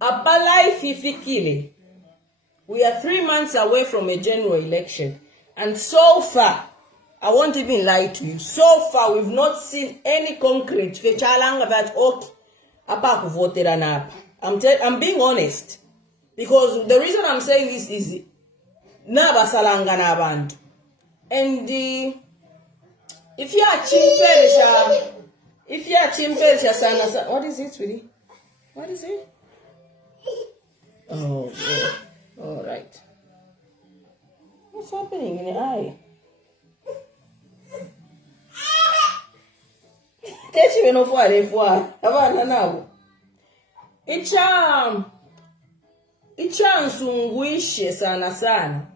Apalai Fifikile. We are 3 months away from a general election. And so far, I won't even lie to you, so far we've not seen any concrete fechalanga that okay, apa voted and up. I'm being honest. Because the reason I'm saying this is naba salanga na bantu. And if you are chimperesha sana, what is it, sweetie? What is it? Oh, God. All right. What's happening in the eye? Techi me no for abana nawo. Icha nsungwishe sana.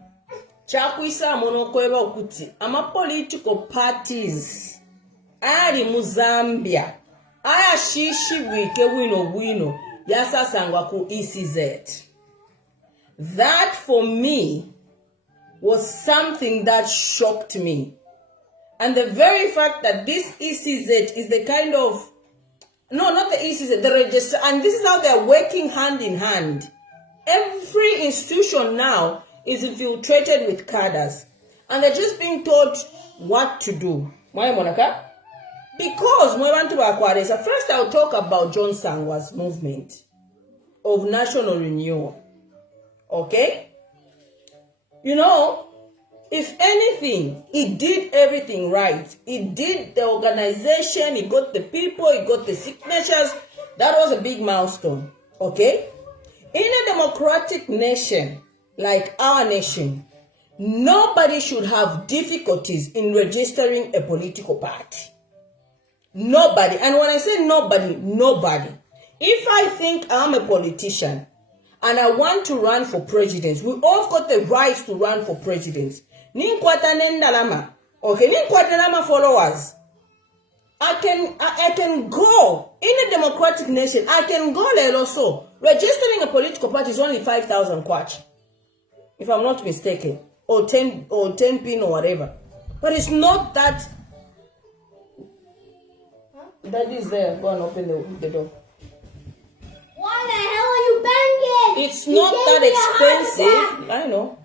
Chakwisa monokweba okuti ama political parties ali mu Zambia aya shishi wike wino yasasangwa ku ECZ. That for me was something that shocked me. And the very fact that this ECZ is the kind of, no, not the ECZ, the register, and this is how they're working hand in hand. Every institution now is infiltrated with cadres, and they're just being taught what to do. Why, Monica? Because first I'll talk about John Sangwa's movement of national renewal. Okay? You know, if anything, it did everything right. It did the organization, it got the people, it got the signatures. That was a big milestone. Okay? In a democratic nation like our nation, nobody should have difficulties in registering a political party. Nobody. And when I say nobody, nobody. If I think I'm a politician and I want to run for president, we all got the right to run for president. Okay, followers. I can go in a democratic nation. I can go there also. Registering a political party is only 5,000 kwacha, if I'm not mistaken, or 10 pin or whatever. But it's not that. That is there. Go and open the door. Why the hell are you banging? It's not that expensive. I know.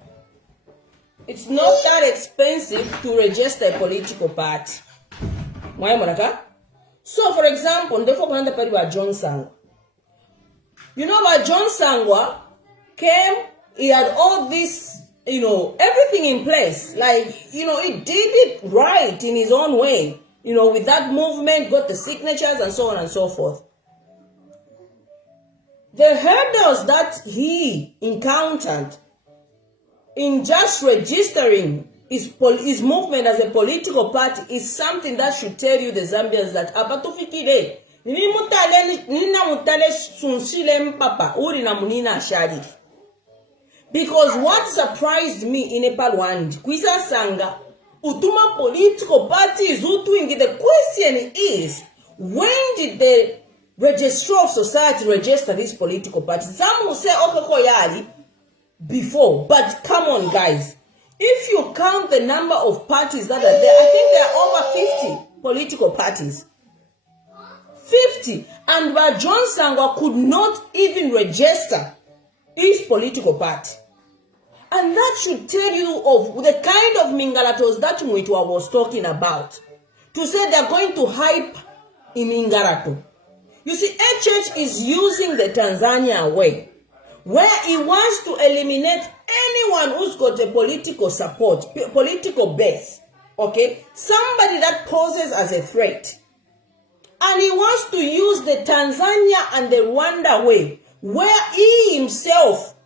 It's not that expensive to register a political party. Why, Monica? So, for example, the Fokanda Party by John Sangwa. You know what? John Sangwa came, he had all this, everything in place. Like, he did it right in his own way. With that movement, got the signatures and so on and so forth. The hurdles that he encountered in just registering his movement as a political party is something that should tell you, the Zambians, that apatufikire nina mutale sunsile mpapa uri na munina ashari. Because what surprised me in Nepal kwisa sanga utuma political parties utuingi. The question is, when did the registrar of society register these political parties? Some will say okay before, but come on guys, if you count the number of parties that are there, I think there are over 50 political parties. 50. And but John Sangwa could not even register his political party. And that should tell you of the kind of mingalatos that Mwitwa was talking about. To say they're going to hype in Ingarato. You see, HH is using the Tanzania way, where he wants to eliminate anyone who's got a political support, political base, okay? Somebody that poses as a threat. And he wants to use the Tanzania and the Rwanda way, where he himself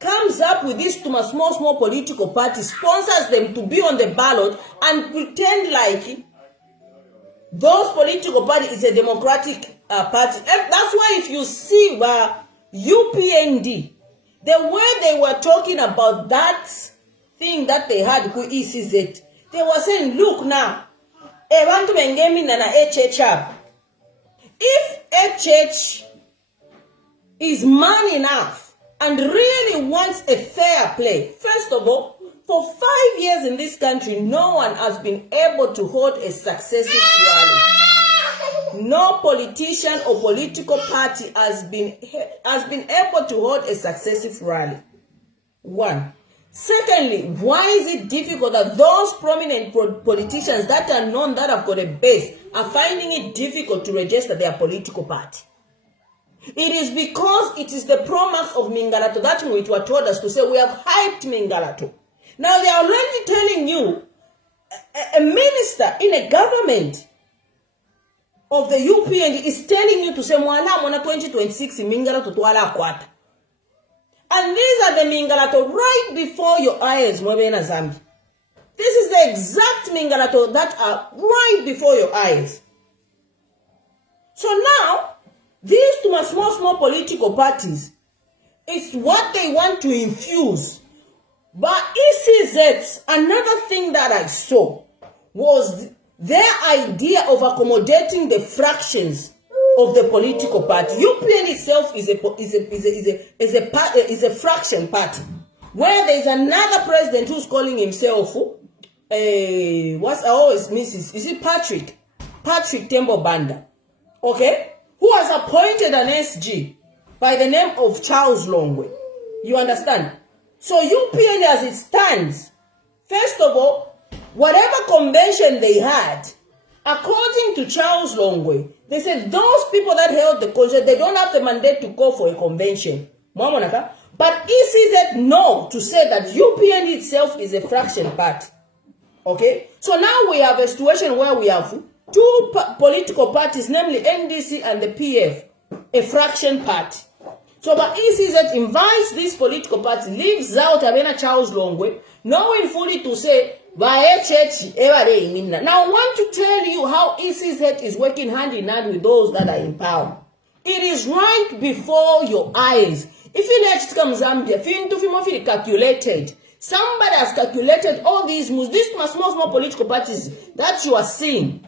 comes up with these small political parties, sponsors them to be on the ballot, and pretend like those political parties is a democratic party. That's why if you see UPND, the way they were talking about that thing that they had with ECZ, they were saying, look now, if HH is man enough and really wants a fair play, first of all, for 5 years in this country, no one has been able to hold a successive rally. no politician or political party has been able to hold a successive rally. One. Secondly, why is it difficult that those prominent politicians that are known, that have got a base, are finding it difficult to register their political party? It is because it is the promax of Mingalato that we were told us to say we have hyped Mingalato. Now they are already telling you, a minister in a government of the UPND is telling you to say Mwana 2026 Mingalato Twala Kwata. And these are the Mingalato right before your eyes, Mwabena Zambia. This is the exact Mingalato that are right before your eyes. So now, these two small political parties, it's what they want to infuse. But ECZ, another thing that I saw was their idea of accommodating the fractions of the political party. UPN itself is a fraction party, where there is another president who's calling himself what's I always miss is it Patrick Tembo Banda, okay, who has appointed an SG by the name of Charles Longwe. You understand? So UPN as it stands, first of all, whatever convention they had, according to Charles Longwe, they said those people that held the convention, they don't have the mandate to call for a convention. But ECZ no to say that UPN itself is a fraction party. Okay? So now we have a situation where we have two political parties, namely NDC and the PF, a fraction party. So but ECZ invites this political party, leaves out Abena Charles Longwe, knowing fully to say, now I want to tell you how ECZ is working hand in hand with those that are in power. It is right before your eyes. If you let it come Zambia, if calculated, somebody has calculated all these moves, these small political parties that you are seeing.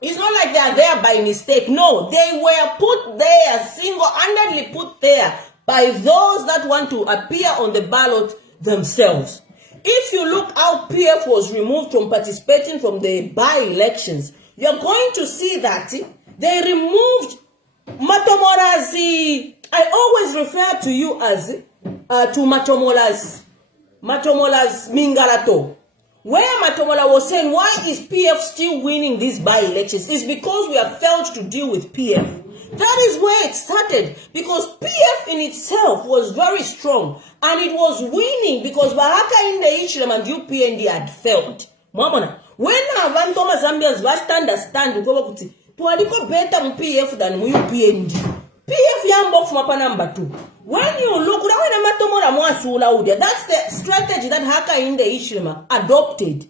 It's not like they are there by mistake. No, they were put there, single-handedly put there by those that want to appear on the ballot themselves. If you look how PF was removed from participating from the by-elections, you're going to see that they removed Matomola's, I always refer to you as to Matomola's Mingalato. Where Matomola was saying, why is PF still winning these by-elections? It's because we have failed to deal with PF. That is where it started, because PF in itself was very strong, and it was winning because Hakainde Hichilema and UPND had failed. Mwamona, when Avantoma Zambians must understand, tualiko better mu PF than mu UPND. PF yambok from number 2. When you look, that's the strategy that Hakainde Hichilema adopted.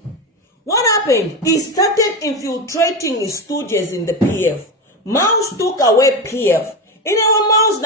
What happened? He started infiltrating his stooges in the PF. Mouse took away PF. In our mouse,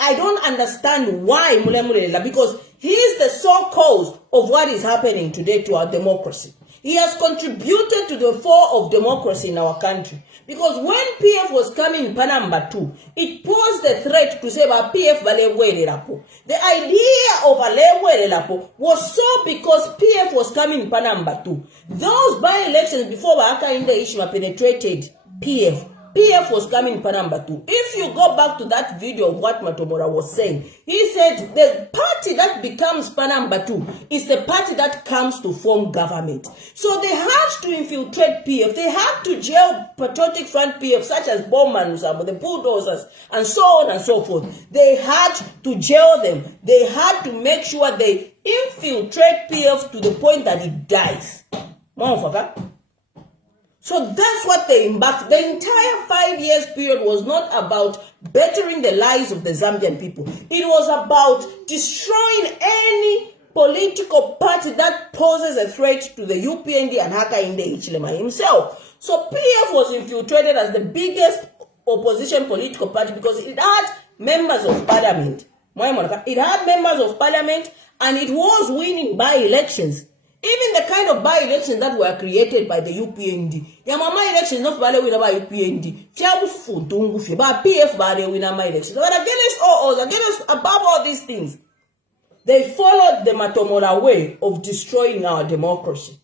I don't understand why mulemulela, because he is the sole cause of what is happening today to our democracy. He has contributed to the fall of democracy in our country. Because when PF was coming in number 2, it posed a threat to say about PF Valewelelapo. The idea of Valewelelapo was so because PF was coming in number 2. Those by-elections before Hakainde Hichilema penetrated PF was coming in number 2. If you go back to that video of what Matomora was saying, he said the party that becomes number 2 is the party that comes to form government. So they had to infiltrate PF. They had to jail patriotic front PF such as Bowman, the bulldozers, and so on and so forth. They had to jail them. They had to make sure they infiltrate PF to the point that it dies. Motherfucker. So that's what they embarked. The entire 5 years period was not about bettering the lives of the Zambian people. It was about destroying any political party that poses a threat to the UPND and Hakainde Hichilema himself. So PF was infiltrated as the biggest opposition political party because it had members of parliament. It had members of parliament and it was winning by elections. Even the kind of by-elections that were created by the UPND. The mama elections not by UPND. But PF by the winner elections. But against all odds, against above all these things, they followed the Matomola way of destroying our democracy.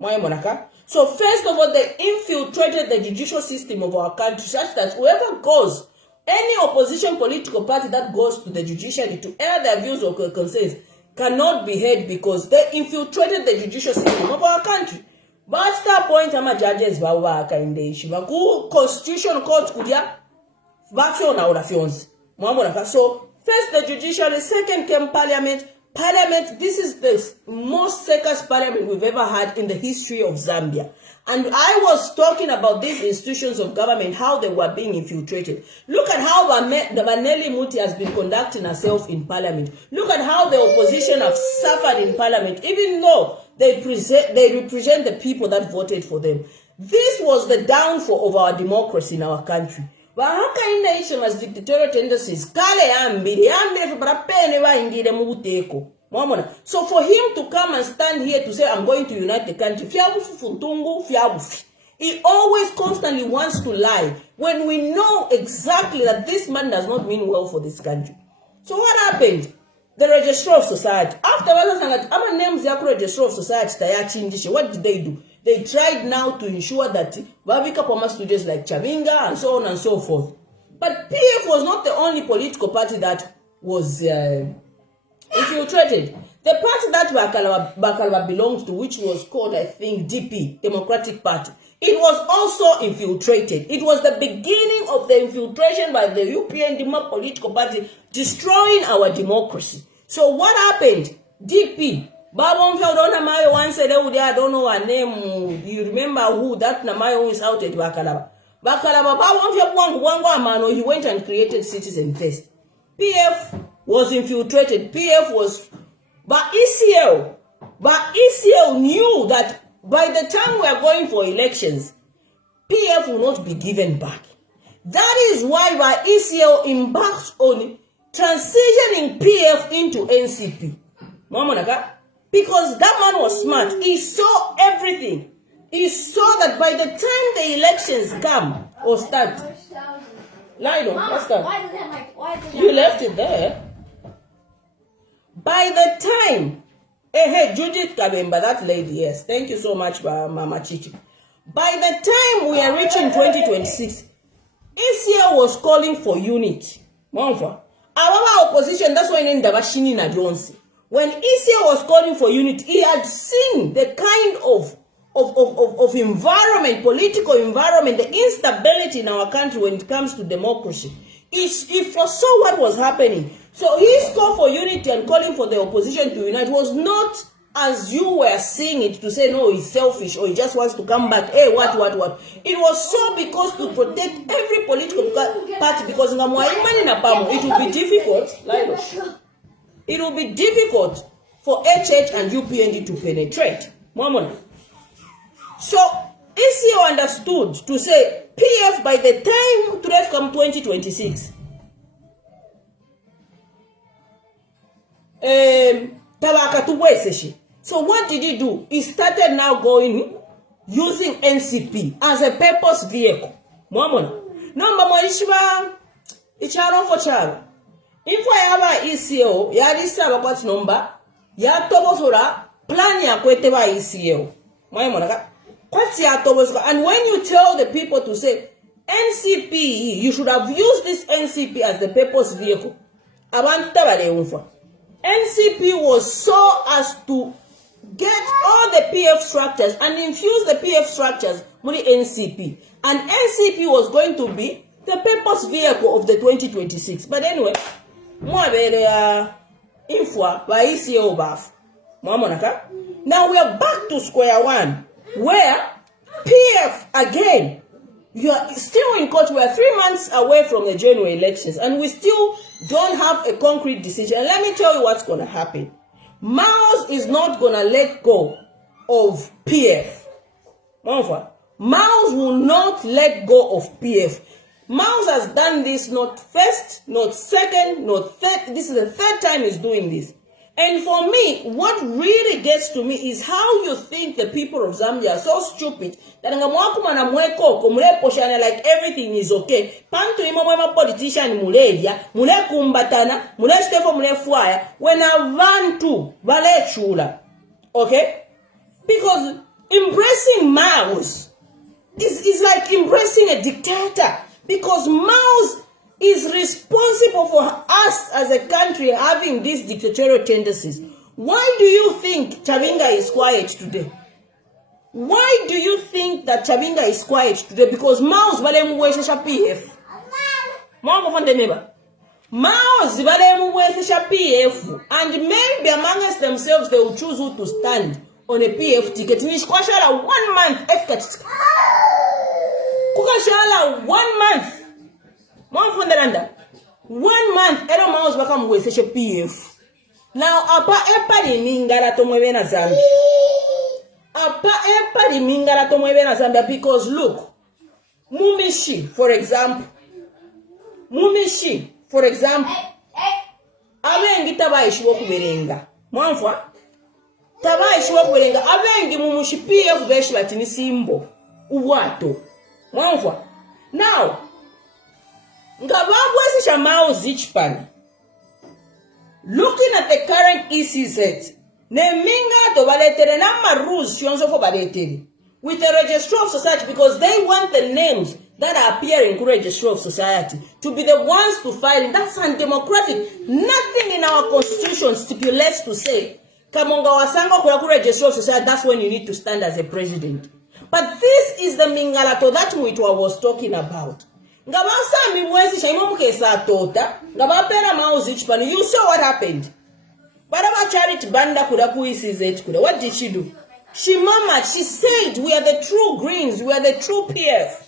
So first of all, they infiltrated the judicial system of our country such that whoever goes, any opposition political party that goes to the judiciary to air their views or concerns cannot be heard because they infiltrated the judicial system of our country. But that point, judges Hakainde Hichilema, Constitutional Court kudia, so first the judiciary, second came parliament. Parliament, this is the most second parliament we've ever had in the history of Zambia. And I was talking about these institutions of government, how they were being infiltrated. Look at how Vanelli Muti has been conducting herself in parliament. Look at how the opposition have suffered in parliament, even though they represent the people that voted for them. This was the downfall of our democracy in our country. Hakainde Hichilema's dictatorial tendencies, so for him to come and stand here to say, I'm going to unite the country, he always constantly wants to lie when we know exactly that this man does not mean well for this country. So what happened? The Registrar of Society. Afterwards, I'm names the Registrar of Society. What did they do? They tried now to ensure that Babika Poma studios like Chaminga and so on and so forth. But PF was not the only political party that was infiltrated. The party that Bakalaba belonged to, which was called, I think, DP, Democratic Party, it was also infiltrated. It was the beginning of the infiltration by the UPND political party, destroying our democracy. So what happened? DP, Namayo once said, I don't know her name. You remember who that Namayo is out at Bakalaba? Bakalaba, he went and created Citizen First. PF was infiltrated. PF was, but ECL knew that by the time we are going for elections, PF will not be given back. That is why ECL embarked on transitioning PF into NCP. Because that man was smart. He saw everything. He saw that by the time the elections come or start. Lino, what's that? You left it there. By the time, hey, Judith Kabemba, that lady, yes. Thank you so much, Mama Chichi. By the time we are reaching 2026, ECL was calling for unity. Our opposition, that's why in Ndabashini na Johnson. When ECL was calling for unity, he had seen the kind of environment, political environment, the instability in our country when it comes to democracy. He foresaw what was happening. So his call for unity and calling for the opposition to unite was not as you were seeing it to say, no, he's selfish or he just wants to come back. Hey, what? It was so because to protect every political party, because it will be difficult. It will be difficult for HH and UPND to penetrate. So ECO understood to say PF by the time to come 2026. So what did he do? He started now going using NCP as a purpose vehicle. If I have ECO, ya disaba kwa nomba, ya tobosora plan ya kwete ba ECO. And when you tell the people to say NCP, you should have used this NCP as the purpose vehicle. NCP was so as to get all the PF structures and infuse the PF structures with the NCP. And NCP was going to be the purpose vehicle of the 2026. But anyway, now we are back to square one, where PF again, you are still in court. We are 3 months away from the general elections, and we still don't have a concrete decision. And let me tell you what's going to happen. Maus is not going to let go of PF. Maus will not let go of PF. Maus has done this not first, not second, not third. This is the third time he's doing this. And for me, what really gets to me is how you think the people of Zambia are so stupid that like everything is okay. Pantu imo politician muledia, mule kumbatana, mule stefo mule fuaya, when I run to vale chula. Okay? Because embracing Mao's is like embracing a dictator, because Mao's is responsible for us as a country having these dictatorial tendencies. Why do you think Chabinga is quiet today? Why do you think that Chabinga is quiet today? Because Mao's balemwesha PF. Mama from the neighbor. Mao's balemwesha PF, and maybe amongst themselves they will choose who to stand on a PF ticket. Nishkwashala 1 month efkat. Kukashala 1 month. Mama from the landa. 1 month ero Mao's bakamwesha PF. Now apa epa di mingara tomwe na Zambia. Apa epa di mingara tomwe na Zambia, because look, Mumishi, for example, abengi tabayishi wokuberenga. Mwanfwa? Tabayishi wokuberenga. Abengi mumushi PF beshi batini simbo. Uwato. Mwanfwa? Now, ngababwesi shamao zichpani. Looking at the current ECZ, Neminga to Baletere Nama rules Shionso Baletere with the Registrar of Society, because they want the names that are appearing in Registrar of Society to be the ones to file. That's undemocratic. Nothing in our constitution stipulates to say, Kamonga Wasango Kuraku Registrar of Society, that's when you need to stand as a president. But this is the Mingalato that Muitwa was talking about. Ngabasa miwezi shaimomuke sa tota, ngabapera mauzichpani. You saw what happened. Baraba Charity Banda kudaku isizet kuda. What did she do? She said, we are the true Greens, we are the true PF.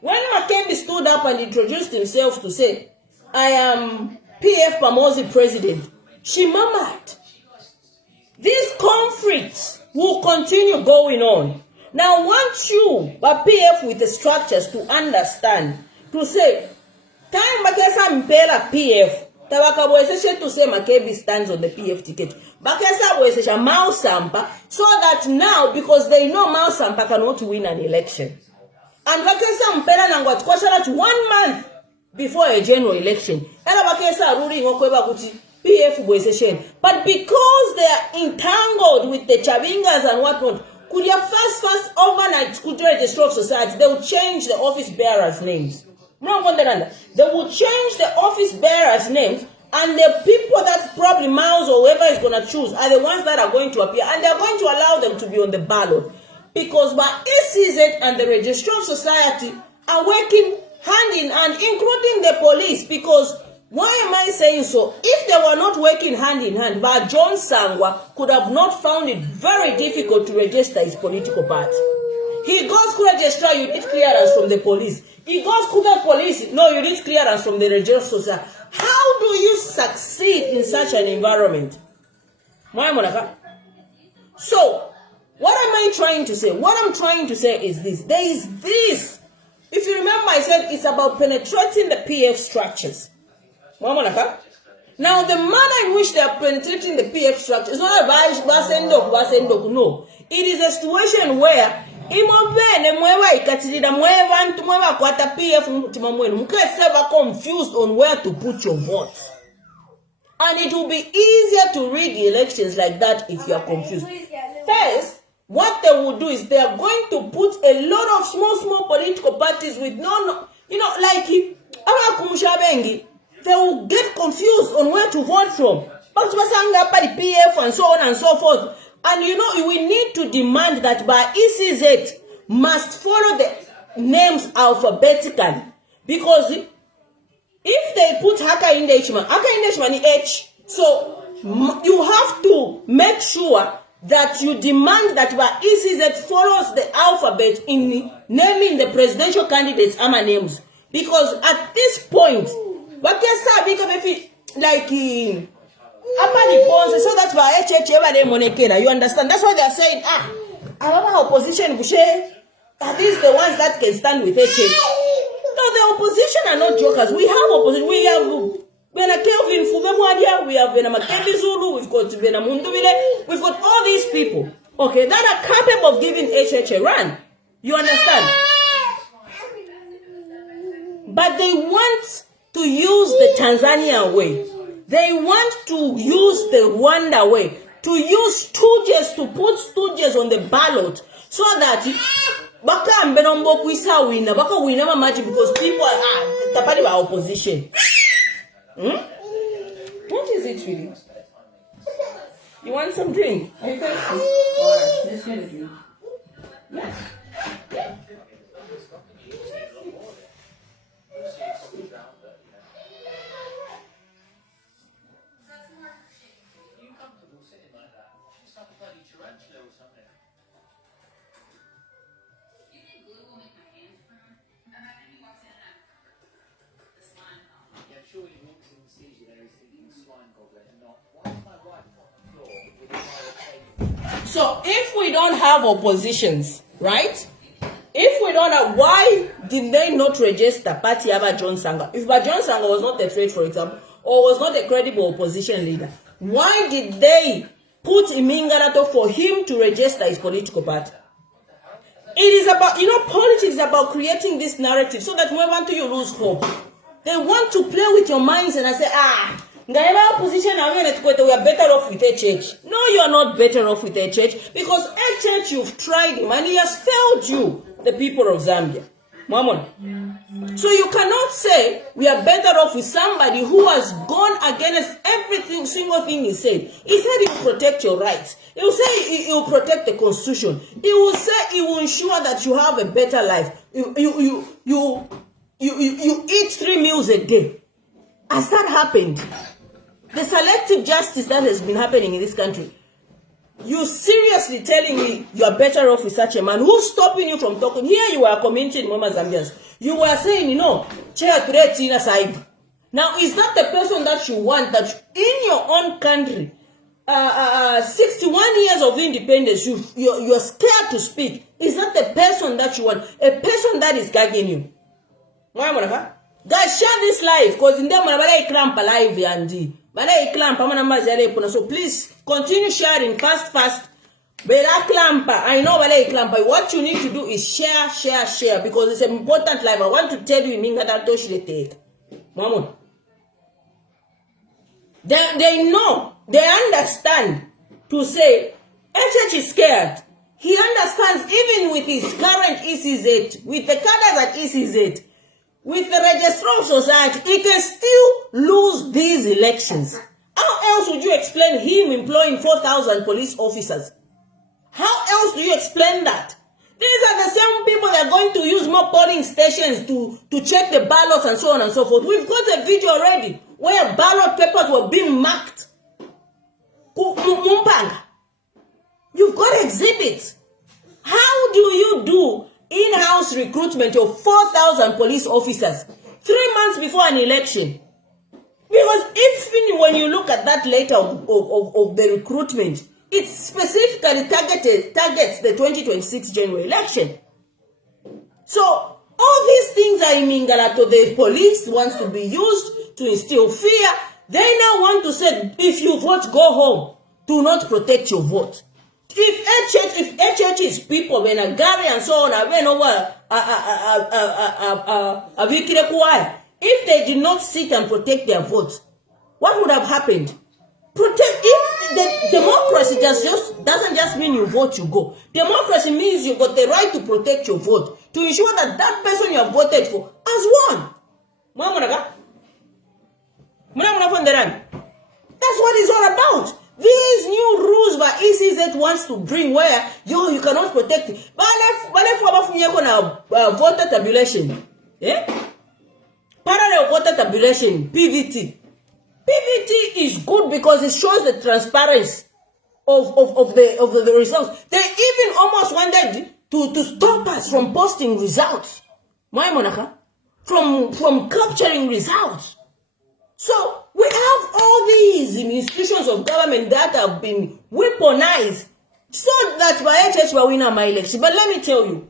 When Makebi stood up and introduced himself to say, I am PF Pamosi president, she murmured. These conflicts will continue going on. Now, want you, but PF with the structures to understand, to say, time Bakesa Mpela PF, Tabaka Boeseshe to say Makebi stands on the PF ticket. Bakesa Boesesha Mao Sampa, so that now, because they know Mao Sampa cannot win an election. And Bakesa Mpela Nangwat Kwasharat 1 month before a general election. Ela Bakesa ruling Okweba Kuti PF Boeseshe. But because they are entangled with the Chabingas and whatnot, could your first overnight could register of society, they will change the office bearers' names. No wonder they will change the office bearers' names, and the people that probably Miles or whoever is going to choose are the ones that are going to appear, and they're going to allow them to be on the ballot. Because by ECZ and the Registrar of Society are working hand in hand, including the police. Because why am I saying so? If they were not working hand in hand, but John Sangwa could have not found it very difficult to register his political party. He goes to register, you need clearance from the police. He goes to the police, no, you need clearance from the Registrar of Society. How do you succeed in such an environment? So, what am I trying to say? What I'm trying to say is this. There is this. If you remember, I said it's about penetrating the PF structures. Now, the manner in which they are penetrating the PF structure is not about no. It is a situation where confused on where to put your votes. And it will be easier to rig elections like that if you are confused. First, what they will do is they are going to put a lot of small political parties with they will get confused on where to vote from. PF and so on and so forth. And we need to demand that by ECZ must follow the names alphabetically. Because if they put Hakainde Hichilema H, so you have to make sure that you demand that by ECZ follows the alphabet in naming the presidential candidates' names. Because at this point, so that's why you understand. That's why they are saying, opposition, are these the ones that can stand with HH? No, the opposition are not jokers. We have opposition. We have Kelvin Fubemwadia, we have Makebi Zulu, we've got Mundubile, we've got all these people, okay, that are capable of giving HH a run. You understand? But they want to use the Tanzania way. They want to use the Rwanda way. to use stooges, to put stooges on the ballot so that baka mbenombo kuisa wina, baka wina mamaji because people are tapani by opposition. What is it really? You want some drink? Are you thirsty? Alright, let's get a drink. Yeah. So if we don't have oppositions, right? If we don't have, why did they not register Party Aba John Sanga? If John Sanga was not a threat, for example, or was not a credible opposition leader, why did they put Imingarato for him to register his political party? It is about, politics is about creating this narrative so that whenever you lose hope, they want to play with your minds and say, we are better off with HH. No, you are not better off with HH because HH, you've tried him and he has failed you, the people of Zambia. Mamon. So you cannot say we are better off with somebody who has gone against everything, single thing he said. He said he will protect your rights. He will say he will protect the constitution. He will say he will ensure that you have a better life. You eat 3 meals a day. Has that happened? The selective justice that has been happening in this country. You seriously telling me you are better off with such a man who's stopping you from talking? Here you are commenting, Mama Zambians. You were saying, Chair Tina Saib. Now, is that the person that you want that in your own country, 61 years of independence, you're scared to speak? Is that the person that you want? A person that is gagging you? Guys, share this live because in them I cramp live and so please continue sharing fast. I know what you need to do is share because it's an important live. I want to tell you they know, they understand to say HH is scared. He understands even with his current ECZ, with the cadres at ECZ, with the registrar of society, he can still lose these elections. How else would you explain him employing 4,000 police officers? How else do you explain that? These are the same people that are going to use more polling stations to check the ballots and so on and so forth. We've got a video already where ballot papers were being marked. You've got exhibits. How do you do in-house recruitment of 4,000 police officers 3 months before an election? Because even when you look at that letter of the recruitment, it specifically targets the 2026 general election. So all these things are in Mingalato. The police wants to be used to instill fear. They now want to say, if you vote, go home. Do not protect your vote. If HH is people, when a Gary and so on, if they did not sit and protect their votes, what would have happened? If the democracy doesn't just mean you vote, you go. Democracy means you got the right to protect your vote, to ensure that that person you have voted for has won. That's what it's all about. These new rules by ECZ wants to bring where you cannot protect it. Voter tabulation. Parallel voter tabulation, PVT. PVT is good because it shows the transparency of the results. They even almost wanted to stop us from posting results. From capturing results. So we have all these institutions of government that have been weaponized so that by HH will win my election. But let me tell you,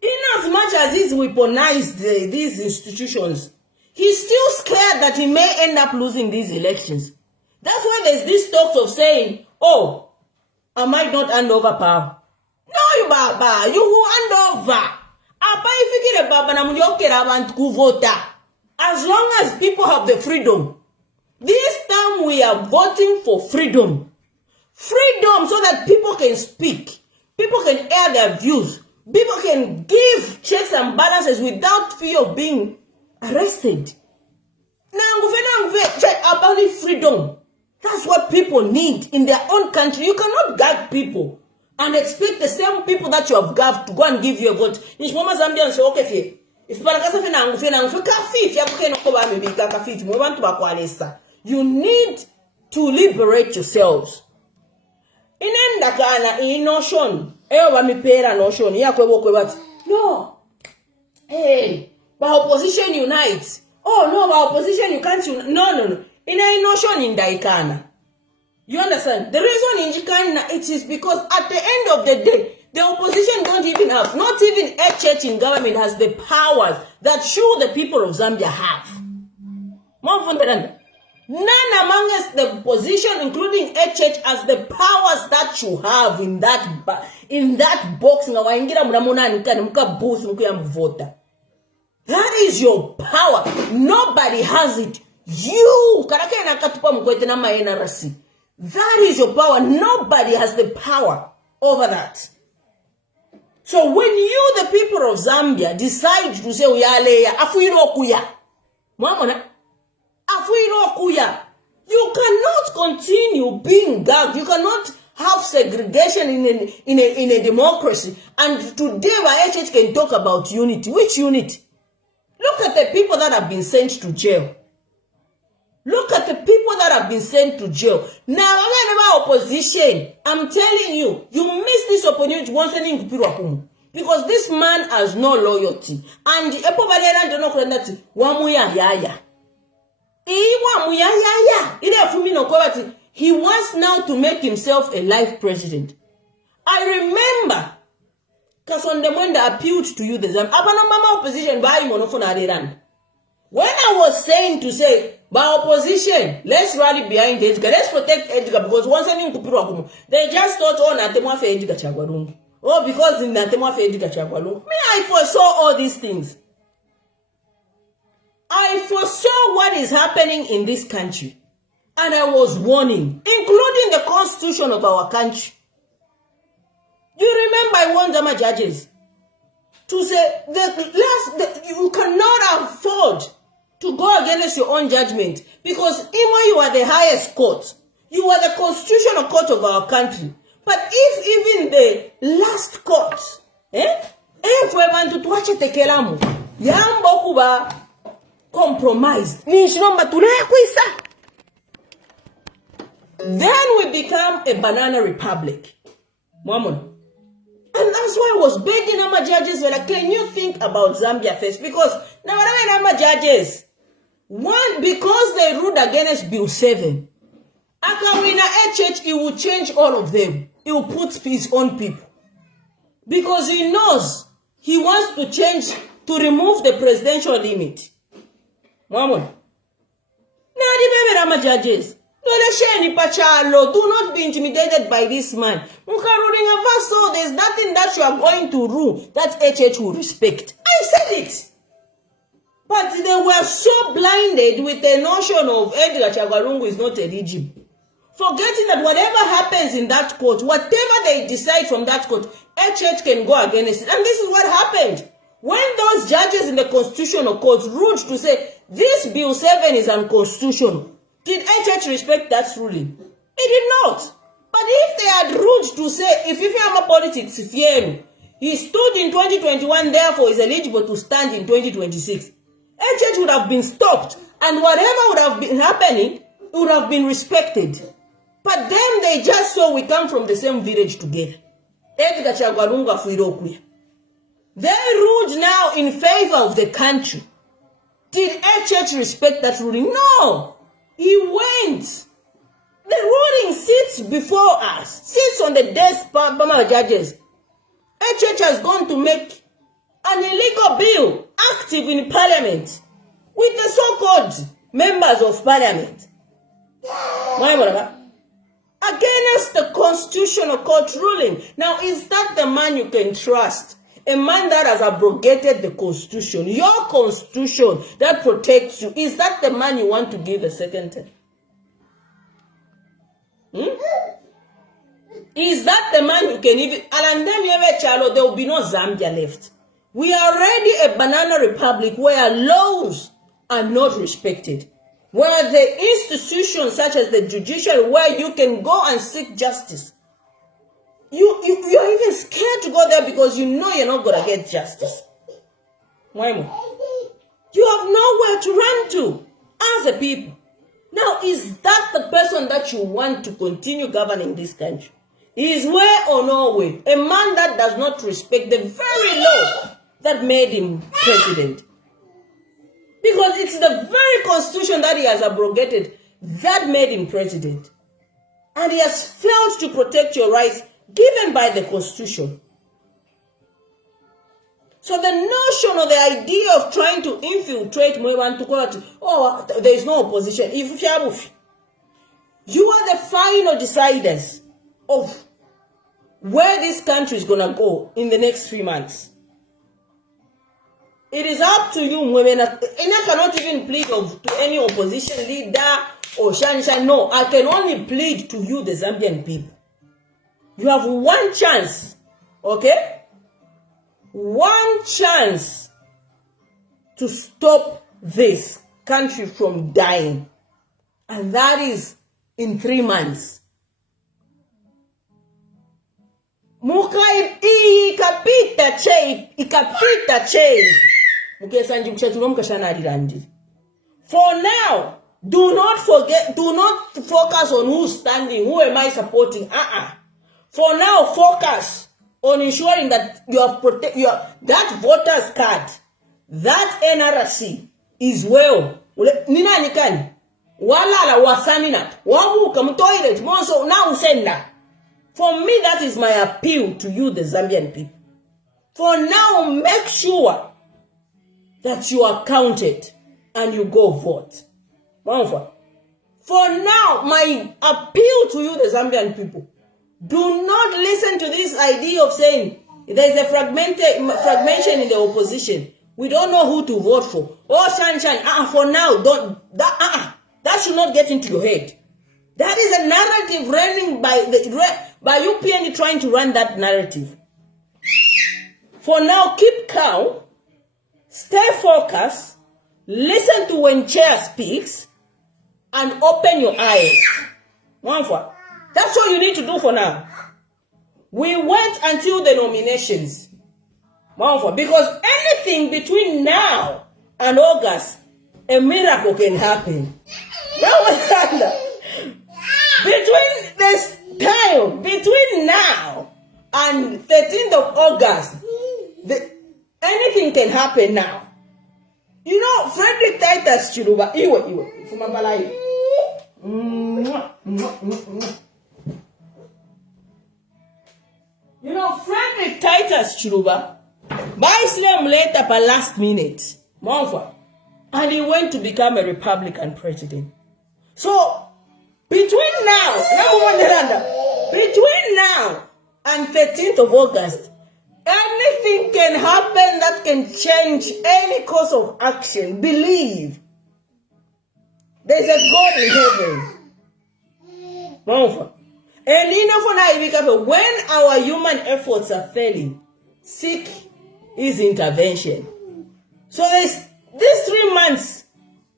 in as much as he's weaponized these institutions, he's still scared that he may end up losing these elections. That's why there's this talks of saying, oh, I might not hand over power. No, you baba, you will hand over. As long as people have the freedom. This time we are voting for freedom. Freedom so that people can speak. People can air their views. People can give checks and balances without fear of being arrested. About freedom. That's what people need in their own country. You cannot gag people and expect the same people that you have gagged to go and give you a vote. Zambians say, okay, you need to liberate yourselves. Inenda kana notion. Notion. No. Hey, by opposition unites. Oh no, by opposition you can't unite. No. In a notion in Daikana. You understand? The reason in Jikana it is because at the end of the day, the opposition don't even have, not even a church in government has the powers that the people of Zambia have. None among us the opposition, including a church, has the powers that you have in that box. That is your power. Nobody has it. That is your power. Nobody has the power over that. So when you, the people of Zambia, decide to say you cannot continue being gagged. You cannot have segregation in a democracy. And today YHH can talk about unity. Which unity? Look at the people that have been sent to jail. Look at the people that have been sent to jail. Now, whenever opposition, I'm telling you, you miss this opportunity once because this man has no loyalty. And he wants now to make himself a life president. I remember because on the one that appealed to you, the Zambian opposition by Monofona. When I was saying to say, by opposition, let's rally behind Edgar, let's protect Edgar, because once they just thought, oh, Natema for Edgar Chagwarung. Oh, because in Natema for Edgar Chagwarung. I foresaw all these things. I foresaw what is happening in this country. And I was warning, including the constitution of our country. You remember I warned my judges to say you cannot afford to go against your own judgment because even you are the highest court, you are the constitutional court of our country. But if even the last court, if we want to watch it, yambo kuba compromised, then we become a banana republic. And that's why I was begging our judges, like, can you think about Zambia first? Because now our judges, one, because they ruled against Bill 7, Akawina HH, he will change all of them. He will put his own people. Because he knows he wants to change, to remove the presidential limit. Now, the judges, do not be intimidated by this man. So there's nothing that you are going to rule that HH will respect. I said it. But they were so blinded with the notion of Edgar Chagwarungu is not eligible. Forgetting that whatever happens in that court, whatever they decide from that court, HH can go against it. And this is what happened. When those judges in the constitutional court ruled to say, this Bill 7 is unconstitutional, did HH respect that ruling? It did not. But if they had ruled to say, if you have a politics, he stood in 2021, therefore is eligible to stand in 2026, HH would have been stopped, and whatever would have been happening would have been respected. But then they just saw we come from the same village together. They ruled now in favor of the country. Did HH respect that ruling? No. He went. The ruling sits before us, sits on the desk by my judges. HH has gone to make an illegal bill active in parliament with the so-called members of parliament. Against the constitutional court ruling. Now, is that the man you can trust? A man that has abrogated the constitution, your constitution that protects you, is that the man you want to give a second term? Is that the man you can even, and then there will be no Zambia left. We are already a banana republic where laws are not respected. Where the institutions such as the judicial, where you can go and seek justice. You're even scared to go there because you know you're not going to get justice. Why more? You have nowhere to run to as a people. Now, is that the person that you want to continue governing this country? Is way or no way a man that does not respect the very law that made him president? Because it's the very constitution that he has abrogated that made him president. And he has failed to protect your rights given by the constitution. So the notion or the idea of trying to infiltrate there is no opposition. You are the final deciders of where this country is going to go in the next 3 months. It is up to you, women. And I cannot even plead to any opposition leader or Shanisha. No, I can only plead to you, the Zambian people. You have one chance, okay? One chance to stop this country from dying. And that is in 3 months. Ikapita che. For now, do not focus on who's standing, who am I supporting. For now, focus on ensuring that you have that voters card, that NRC is well. Nina nikani walala wasamina wabuka mtoilet monso na usenda. For me, that is my appeal to you, the Zambian people. For now, make sure that you are counted and you go vote. For now, my appeal to you, the Zambian people, do not listen to this idea of saying there is a fragmentation in the opposition. We don't know who to vote for. Oh, Shan. For now, that should not get into your head. That is a narrative running by UPN trying to run that narrative. For now, keep calm, stay focused, listen to when chair speaks, and open your eyes. That's all you need to do for now. We wait until the nominations. Because anything between now and August, a miracle can happen. Between this time, between now and 13th of August, anything can happen now. You know, Frederick Titus Chiluba, you know, Frederick Titus Chiluba, by Islam later by last minute, and he went to become a Republican president. So, between now and 13th of August, anything can happen that can change any course of action. Believe. There's a God in heaven. And when our human efforts are failing, seek his intervention. So these 3 months,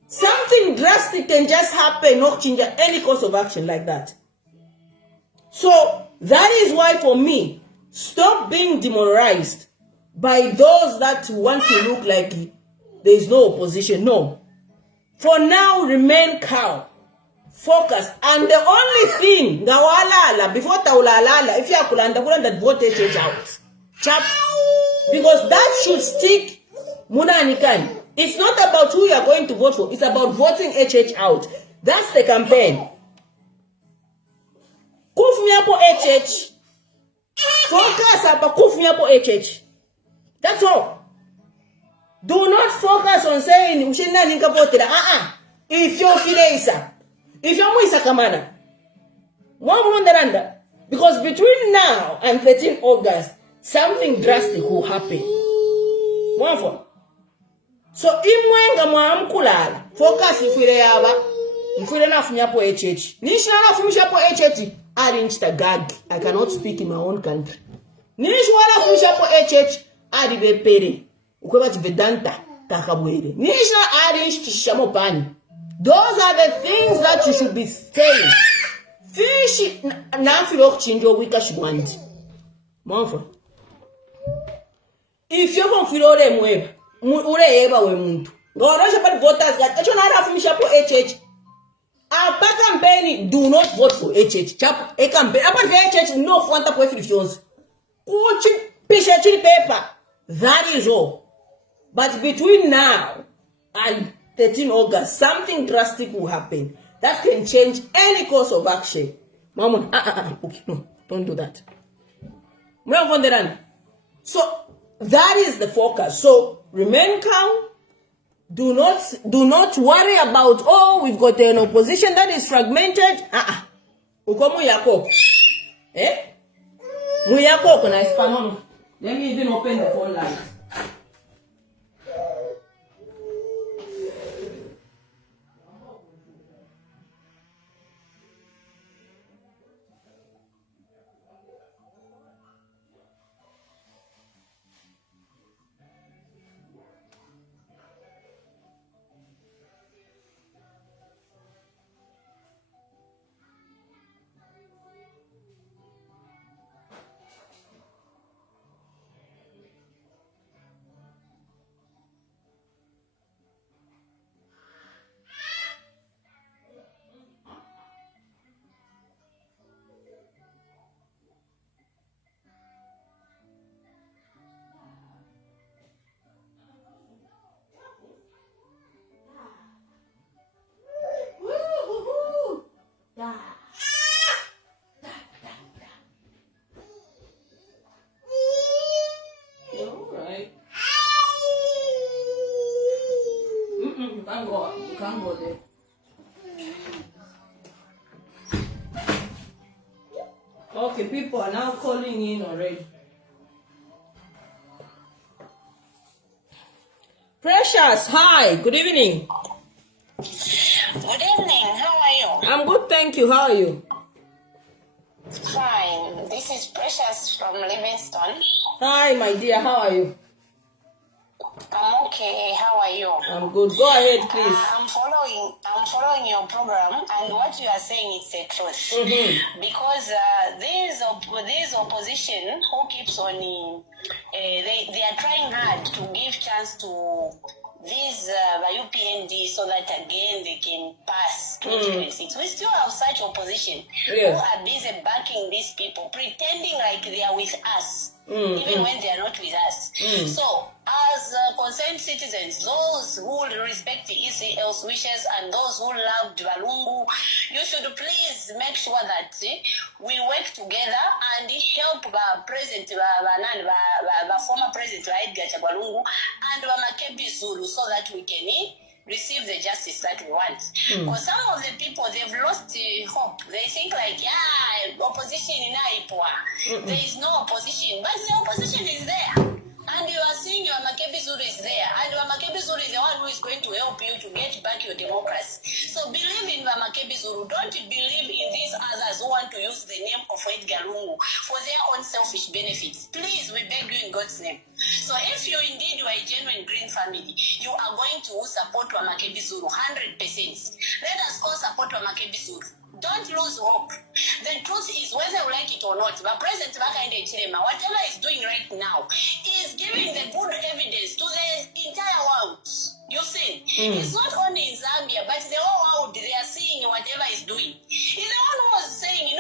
something drastic can just happen, not change any course of action like that. So that is why, for me, stop being demoralized by those that want to look like there is no opposition. No. For now, remain calm, focus, and the only thing, before taulalala, if you are that vote HH out, chap, because that should stick. Munanikan. It's not about who you are going to vote for. It's about voting HH out. That's the campaign. Kufmiapo HH. Focus about Kufmiapo HH. That's all. Do not focus on saying if you're Fideisa, if you're Muisa Kamana, because between now and 13 August, something drastic will happen. So imwenga mwamkulala focus ifire yaba ifire nafunyapo HH nishina nafumishapo HH Arrange the gag. I cannot speak in my own country. Nishwala fushapo HH adi bepere. Ukweba Vedanta takabwere. Nishna arrange tishamopani. Those are the things that you should be saying. Fish na filok chinjo wika shwandi. Monfo. If you don't feel ore mweba, ure eba we muntu. Ngorosha pati voters gat. Echo na rafumisha po HH. Apa campaign do not vote for HH. Chap e campaign. Apa HH no fwanta po refuse. Uchi pisha chini paper. That is all. But between now and 13 August, something drastic will happen that can change any course of action. Mama, okay, no, don't do that. So that is the focus. So remain calm. Do not worry about, oh, we've got an opposition that is fragmented. Uko muyako. Muyako na Spanish. Let me even open the phone line. You can't go there. Okay, people are now calling in already. Precious, hi, good evening. Good evening, how are you? I'm good, thank you. How are you? Fine. This is Precious from Livingston. Hi, my dear, how are you? I'm okay. How are you? I'm good. Go ahead, please. I'm following your program, and what you are saying is the truth. Because this opposition who keeps on, they are trying hard to give chance to these UPND so that again they can pass 2026. We still have such opposition who are busy backing these people, pretending like they are with us. Even when they are not with us. So, as concerned citizens, those who respect the ECL's wishes and those who love Valungu, you should please make sure that we work together and help the president, the former president Edgar Chagwalungu and Makebi Zulu so that we can receive the justice that we want. Because some of the people, they've lost hope. They think like, opposition in Aipua. There is no opposition. But the opposition is there. And you are seeing your Makebi Zulu is there. And your Makebi Zulu is the one who is going to help you to get back your democracy. So believe in the Makebi Zulu. Don't believe in these others who want to use the name of Edgar Lungu for their own selfish benefits. Please, we beg you in God's name. So if you indeed are a genuine Green family, you are going to support Makebi Zulu 100%. Let us all support Makebi Zulu. Don't lose hope. The truth is, whether you like it or not, but President Hakainde Hichilema, whatever he's doing right now, is giving the good evidence to the entire world. You see, it's not only in Zambia, but the whole world, they are seeing whatever he's doing. He's the one who was saying,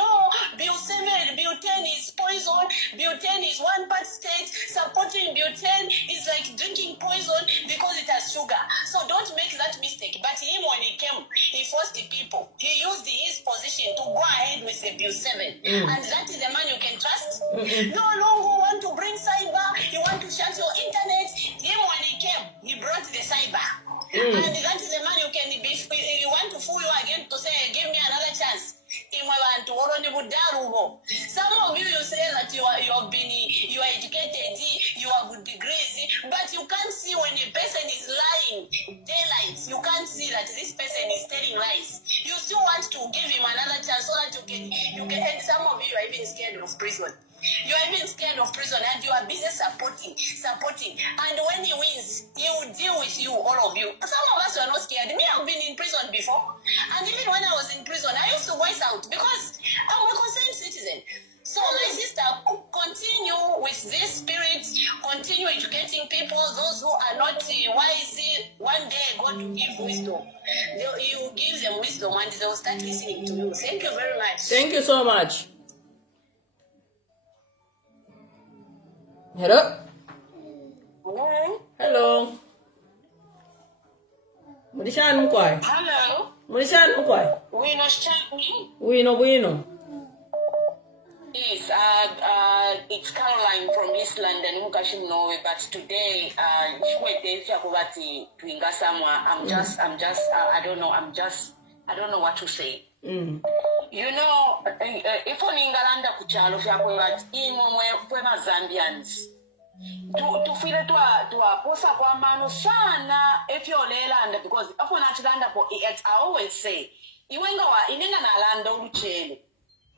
Bill 7, Bill 10 is poison, Bill 10 is one part state, supporting Bill 10 is like drinking poison because it has sugar. So don't make that mistake. But him, when he came, he forced the people. He used his position to go ahead with the Bill 7. And that is the man you can trust. No longer want to bring cyber, you want to shut your internet. Him, when he came, he brought the cyber. And that is the man you can be, you want to fool you again to say, give me another chance. Some of you say that you are educated, you have good degrees, but you can't see when a person is lying daylight. You can't see that this person is telling lies. You still want to give him another chance so that you can, and some of you are even scared of prison. You are even scared of prison and you are busy supporting. And when he wins, he will deal with you, all of you. Some of us are not scared. Me, I've been in prison before. And even when I was in prison, I used to voice out because I'm a concerned citizen. So my sister, continue with this spirit, continue educating people, those who are not wise. One day God will give wisdom. He will give them wisdom and they will start listening to you. Thank you very much. Thank you so much. Hello? Hello? Hello? Mulishan mkwai? Hello? Mulishan mkwai? Wino Shani? Wino. Yes, it's Caroline from East London, Mukashim Norway, but today, I don't know what to say. You know, if on Ingalanda kuchalo fyakwebati imwe kwema Zambians tufile twaposa kwa mano sana efyolelanda because afona chilanda po I always say iwenga wa inenga na landa uluchele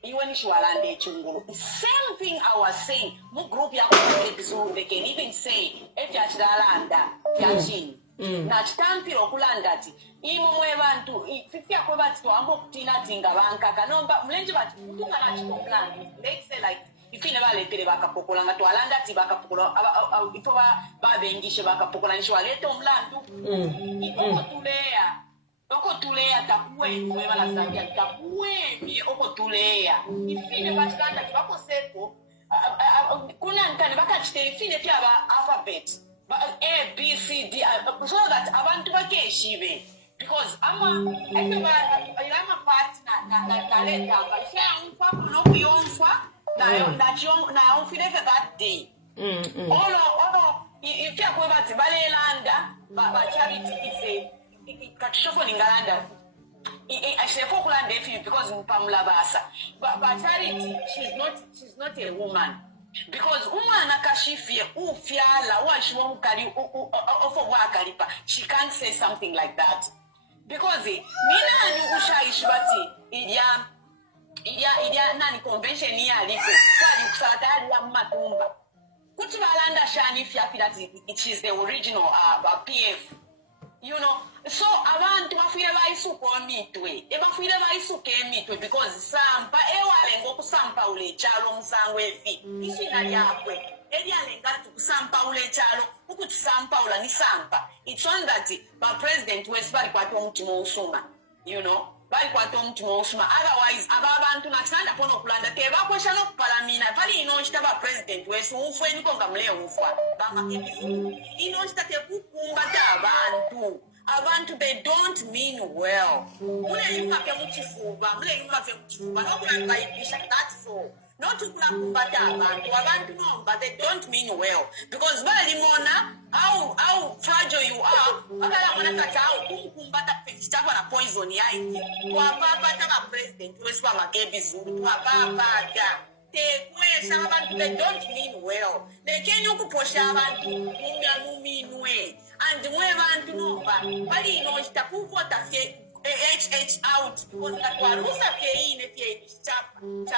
iwe ni shwalanda echungulu. Same thing I was saying mu group ya kwa episode they can even say efyachilanda fyachini na chitampiro okulanda ati imwe bantu ififya kwe bati twambo kutina tinga bankaka nomba mlenje bati tunga na chikoplani let's say like ifine baletere bakapokola nga twalanda ati bakapokola ifo babengishe bakapokola nisho walete omlandu oko tuleya takuwe bala Zambia takuwe oko tuleya ifine batikanda kibako sepo kuna ntane bakachite ifine pya ba alphabet A, B, C, D, so that abantu bakeshibe because I'm a part na leta ifya no kuyonfa na ufileke that day olo ifya kwe bati balelanda ba charity ife katishofo ningalanda ashefo kulanda ife because mpamula basa but charity she's not a woman. Because umwana kashifie ufyala washiwa mukali ofo wakalipa she can't say something like that because nina ni ushaishi bati idia nani convention ya aliko kwali kusata hali ya matumba kuti balanda shani fyafila it is the original PF. You know, so abantu bafire bayisuko emitwe ebafire bayisuko emitwe because sampa ewalenga okusampa ule chalo musango efi ifina yakwe elialenga tukusampa ule chalo ukutusampa ula ni sampa it's on that ba president wesi bali kwato omutima osuma you know bali kwato omutima osuma otherwise ababantu nakisanda pono kulanda tebakwesha nokupalamina bali inonchita ba president wesi ufwe niko nga mule ufwa bamakebifu inonchita tekukumbata abantu they don't mean well. That's all. Not to kumbata abantu no, but they don't mean well. Because how fragile you are, poison president, they don't mean well. They can't mean way. And mwebantu nomba bali no itakuvota fe HH out because that warusa fe ine fe chapa it's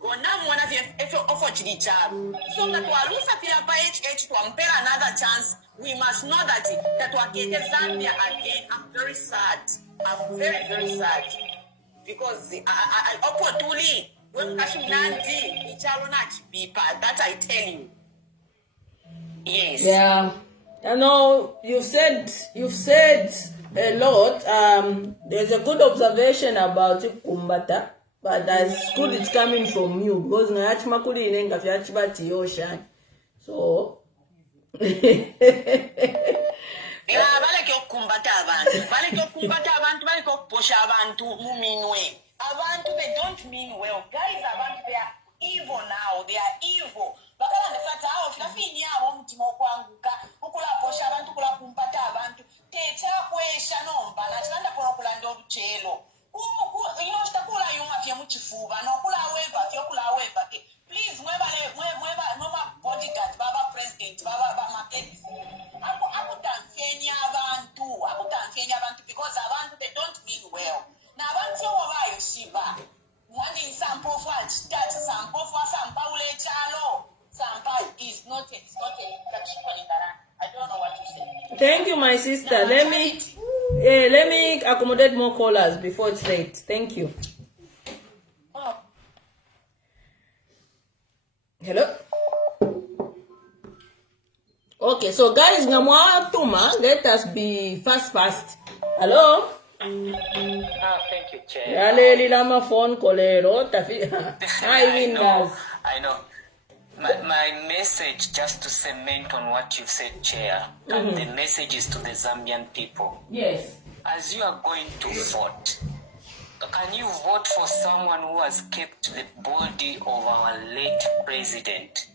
gone now one of you offer chili chap so that warusa fe apa HH to ampera another chance. We must know that wakete Zambia again. I'm very sad. I'm very, very sad because I opportunity when Kashinandi ichalo na chipipa that I tell you. Yes. Yeah. I know you've said a lot. There's a good observation about kumbata, but that's good it's coming from you because ngachmakuli inenga fyachibati yosha. So baleke okumbata abantu baleke okuposha abantu muminwe abantu they don't mean well guys abantu they are evil now they are evil bakala ndefata awo fafini awo mtimo okwanguka ukulaposha abantu kulakumpata abantu techa kwesha nomba nachanda pono kulanda obuchelo inostakula yuma fye muchifuba nokula weva please mweba bodyguard baba president baba maketi akutanfenya abantu because abantu they don't mean well my sister. Let me accommodate more callers before it's late. Thank you. Hello. Okay, so guys, let us be fast. Hello. Thank you, Chair. Phone I know. My message, just to cement on what you've said, Chair, and the message is to the Zambian people. Yes. As you are going to vote, can you vote for someone who has kept the body of our late president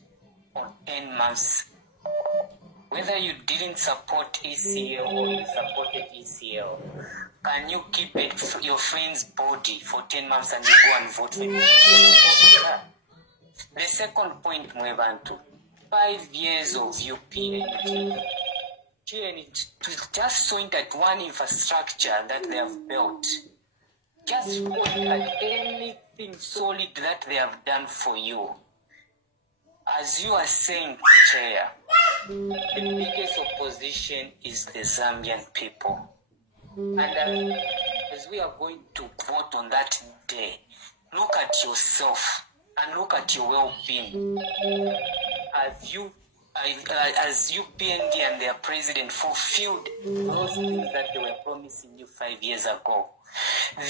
for 10 months? Whether you didn't support ECL or you supported ECL, can you keep your friend's body for 10 months and you go and vote for him? The second point, Mwebantu, 5 years of UPND. Just point at one infrastructure that they have built. Just point at anything solid that they have done for you. As you are saying, Chair, the biggest opposition is the Zambian people. And as we are going to vote on that day, look at yourself and look at your well-being. As UPND and their president fulfilled those things that they were promising you 5 years ago.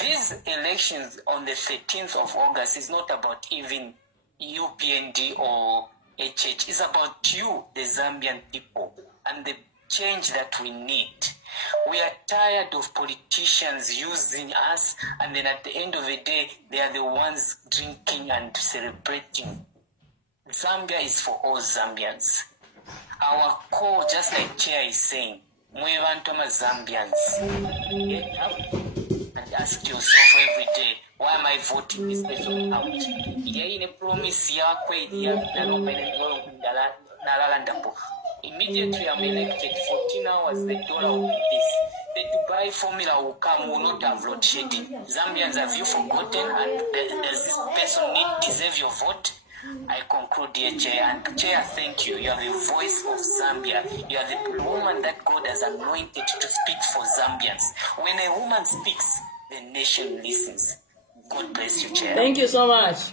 These elections on the 13th of August is not about even UPND or HH. It's about you, the Zambian people, and the change that we need. We are tired of politicians using us, and then at the end of the day, they are the ones drinking and celebrating. Zambia is for all Zambians. Our call, just like Chair is saying, Mwevantoma Zambians, get up and ask yourself every day, why am I voting this person out? Immediately I'm elected, 14 hours, the dollar will be this. The Dubai formula will come, will not have load shedding. Zambians, have you forgotten? And does this person deserve your vote? I conclude here, Chair. And Chair, thank you. You are the voice of Zambia. You are the woman that God has anointed to speak for Zambians. When a woman speaks, the nation listens. God bless you, Chair. Thank you so much.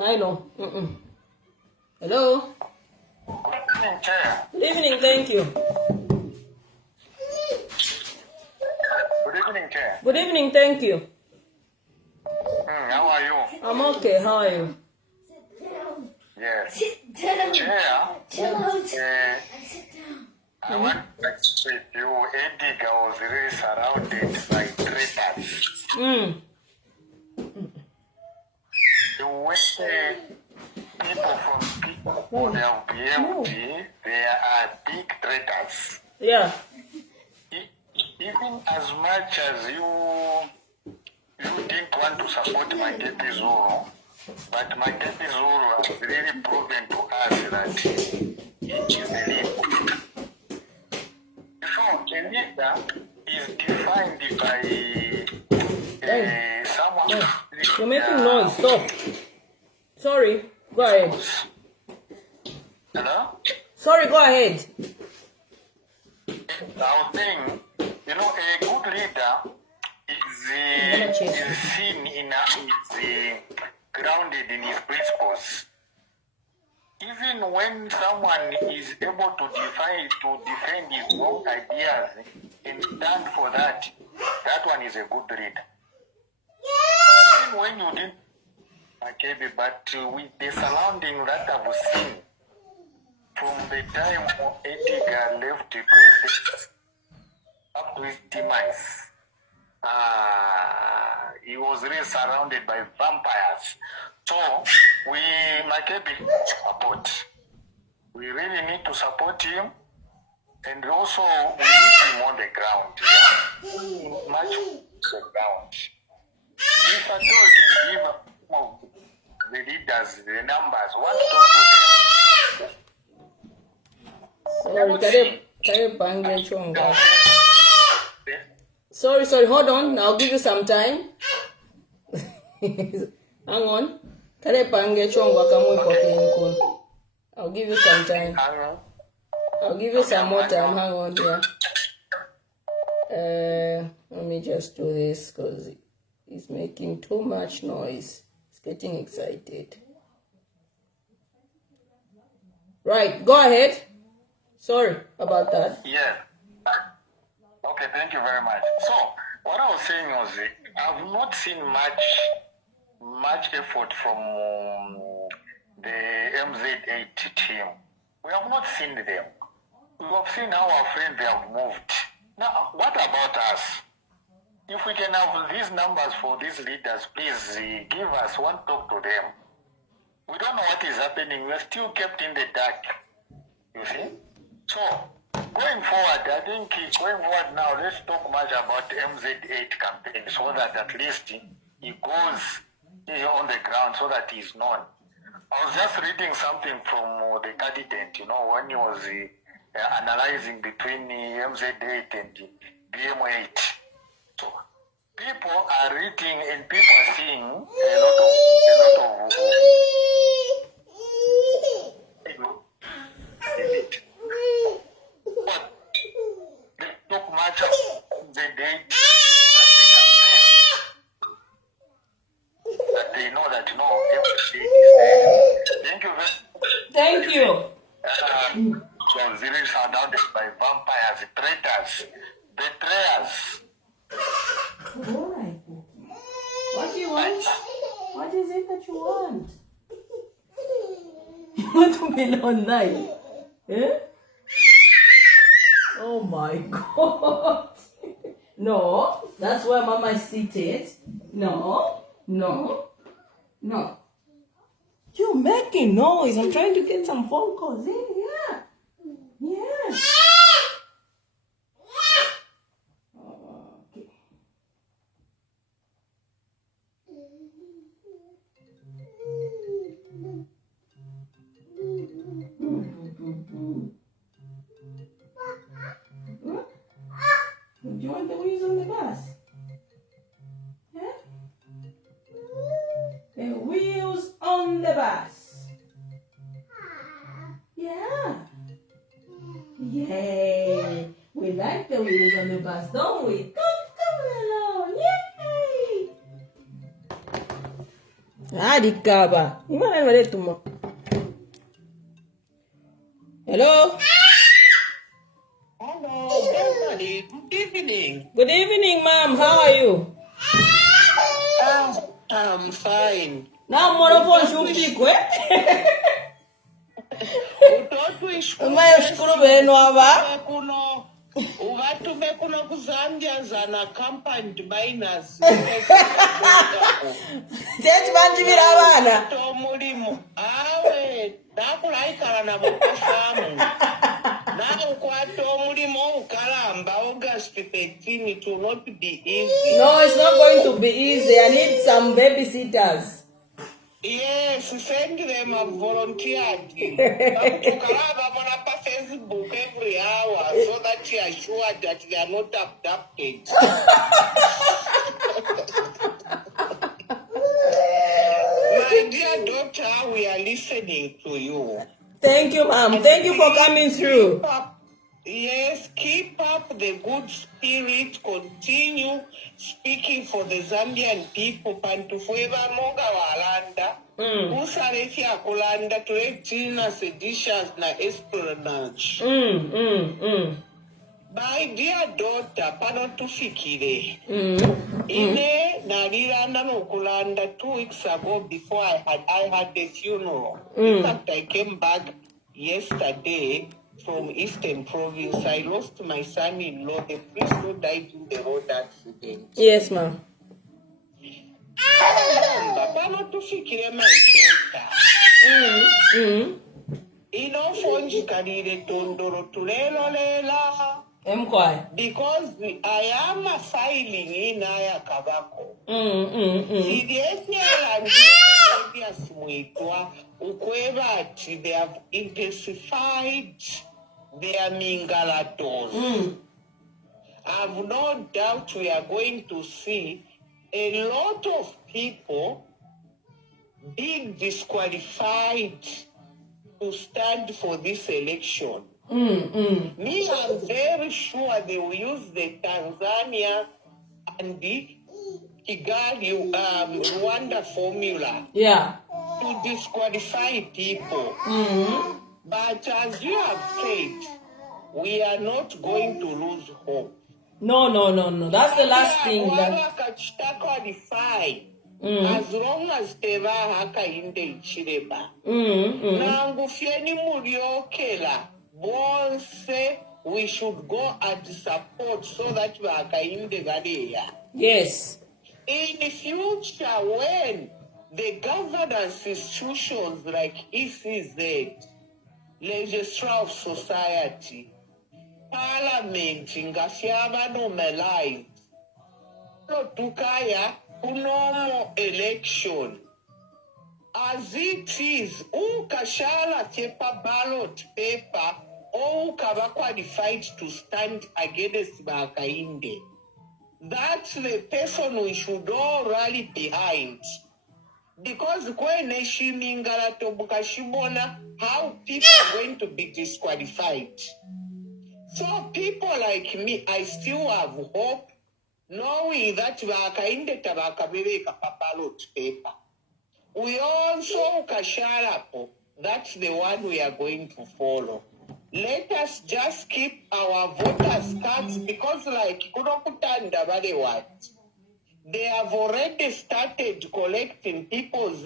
I know. Hello. Good evening, Chair. Good evening, thank you. Good evening, Chair. Good evening, thank you. How are you? I'm okay, how are you? Yes. Sit down. Chair, Chill out. Sit down. I want to speak with you. Edgar was really surrounded by traitors. The way people from the BMT, they are big traitors. Yeah. Even as much as you didn't want to support Makepi Zulu, but Makepi Zulu has really proven to us that it is the leader. So the leader is defined by someone. You're making noise, stop. Sorry, go ahead. Hello? Sorry, go ahead. I was saying, a good leader is seen is grounded in his principles. Even when someone is able to defend his own ideas and stand for that one is a good leader. Even when you didn't, but with the surrounding that I've seen from the time Edgar left the president up to his demise, he was really surrounded by vampires. So Makebi support. We really need to support him, and also we need him on the ground. Yeah. Much on the ground. If I can give the leaders the numbers, what to talk to them? Sorry, hold on. I'll give you some time. Hang on. I'll give you some time. I'll give you some more time. Hang on here. Let me just do this because it's making too much noise. It's getting excited. Right, go ahead. Sorry about that. Yeah. Okay, thank you very much. So, what I was saying was, I've not seen much effort from the MZ8 team. We have not seen them. We have seen how our friends they have moved. Now, what about us? If we can have these numbers for these leaders, please give us one talk to them. We don't know what is happening. We're still kept in the dark. You see? So, going forward, I think going forward now, let's talk much about the MZ8 campaign so that at least he goes on the ground so that he's known. I was just reading something from the candidate, when he was analyzing between MZ8 and BM8. So people are reading and people are seeing a lot of but they talk much of the date that the campaign that they know that MZ8 is there. Thank you very much. Thank you. So Ziri surrounded by vampires, traitors, betrayers. All right. What do you want? What is it that you want? You want to be online? Eh? Oh my God. No, that's where Mama is seated. No. You're making noise. I'm trying to get some phone calls in here. Yeah. Okay. Do you want the wheels on the bus? Yeah? The wheels on the bus. Yeah. Yay. We like the wheels on the bus, don't we? Come along. Yay. Adikaba. Hello. Hello, good evening. Good evening, ma'am. How are you? I'm fine. Now, morophone shumbikwe. Umayashukuru benu aba. Uvatume kuno ku Zambians ana campaign miners. Tete bandibira abana. Tomulimo. Awe, nakulaikala na mukosamu. Now kwato omulimo ukalamba August 13, it will not be easy. No, it's not going to be easy. I need some babysitters. Yes, send them a volunteer. Ukalamba on Facebook every hour so that you are sure that they are not abducted. My dear daughter, we are listening to you. Thank you, ma'am. Thank you for coming through. Keep up the good spirit. Continue speaking for the Zambian people. Pantufueva moga walanda. Usareki akulanda turetina seditious na espionage. My dear daughter, pano tufikire. Ine naliranda nokulanda 2 weeks ago before I had the funeral. In fact, I came back yesterday from Eastern Province. I lost my son-in-law, the priest who died in the road accident. Yes, ma'am. Pano tufikire my daughter. Inofonji kalire tondoro tulelo lela. Because I am filing in Aya Kabako. They have intensified their mingalatos. I have no doubt we are going to see a lot of people being disqualified to stand for this election. Me, I'm very sure they will use the Tanzania and the Kigali, Rwanda formula to disqualify people. But as you have said, we are not going to lose hope. No. That's the last thing. Qualify. As long as Teva Hakainde Hichilema. Nangu fieni muliokela. Bonse, we should go and support so that Hakainde Gadeya. Yes. In the future, when the governance institutions like ECZ, Registrar of Society, Parliament, Ngasiaba normalized, Tukaya, normal election. As it is, Ukashala paper ballot paper, or Ukaba qualified to stand against Hakainde. That's the person we should all rally behind. Because when how people are going to be disqualified. So people like me, I still have hope, knowing that Hakainde tabakabebeka ballot paper. We also Kasharapo, that's the one we are going to follow. Let us just keep our voters' cards because like Kurokutanda Badewat, they have already started collecting people's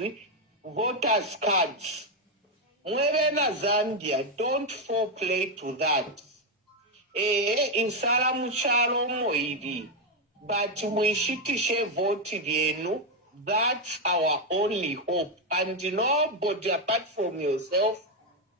voters' cards. Mwebena Zambia, don't fall prey to that. In Salamuchalo Moidi, but Mwishitishe vote yenu, that's our only hope. And nobody apart from yourself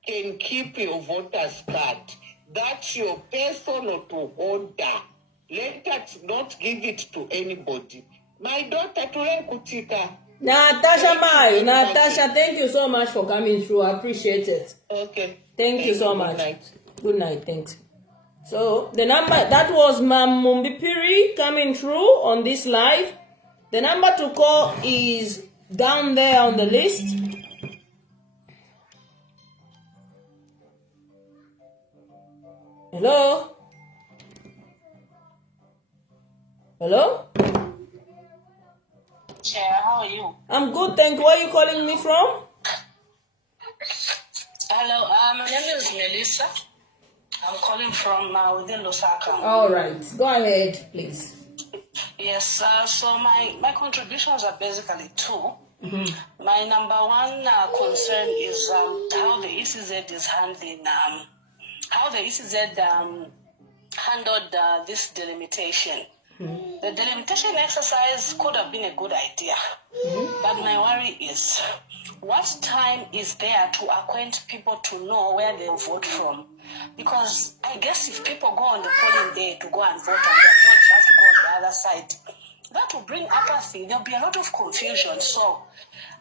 can keep your voter's card. That's your personal to order. Let us not give it to anybody. My daughter Tule Kutika. Natasha, thank you so much for coming through. I appreciate it. Okay. Thank you so much. Good night. Good night, thanks. So the number that was Mumbi Piri coming through on this live. The number to call is down there on the list. Hello? Hello? Chair, how are you? I'm good, thank you. Where are you calling me from? Hello, my name is Melissa. I'm calling from within Lusaka. All right, go ahead, please. Yes, so my contributions are basically two. My number one concern is how the ECZ is handling, how the ECZ handled this delimitation. The delimitation exercise could have been a good idea, but my worry is, what time is there to acquaint people to know where they'll vote from? Because I guess if people go on the polling day to go and vote and they're told you have to go on the other side, that will bring apathy. There'll be a lot of confusion. So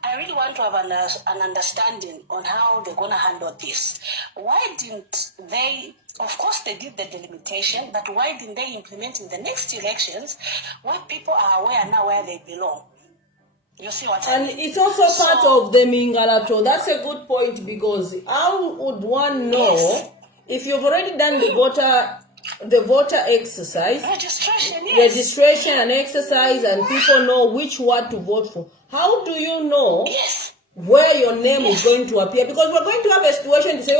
I really want to have an understanding on how they're going to handle this. Why didn't they, of course they did the delimitation, but why didn't they implement in the next elections where people are aware now where they belong? You see what I mean? And it's also part of the Mingalato. That's a good point, because how would one know if you've already done the voter exercise, registration and exercise, and people know which one to vote for? How do you know where your name is going to appear? Because we're going to have a situation to say,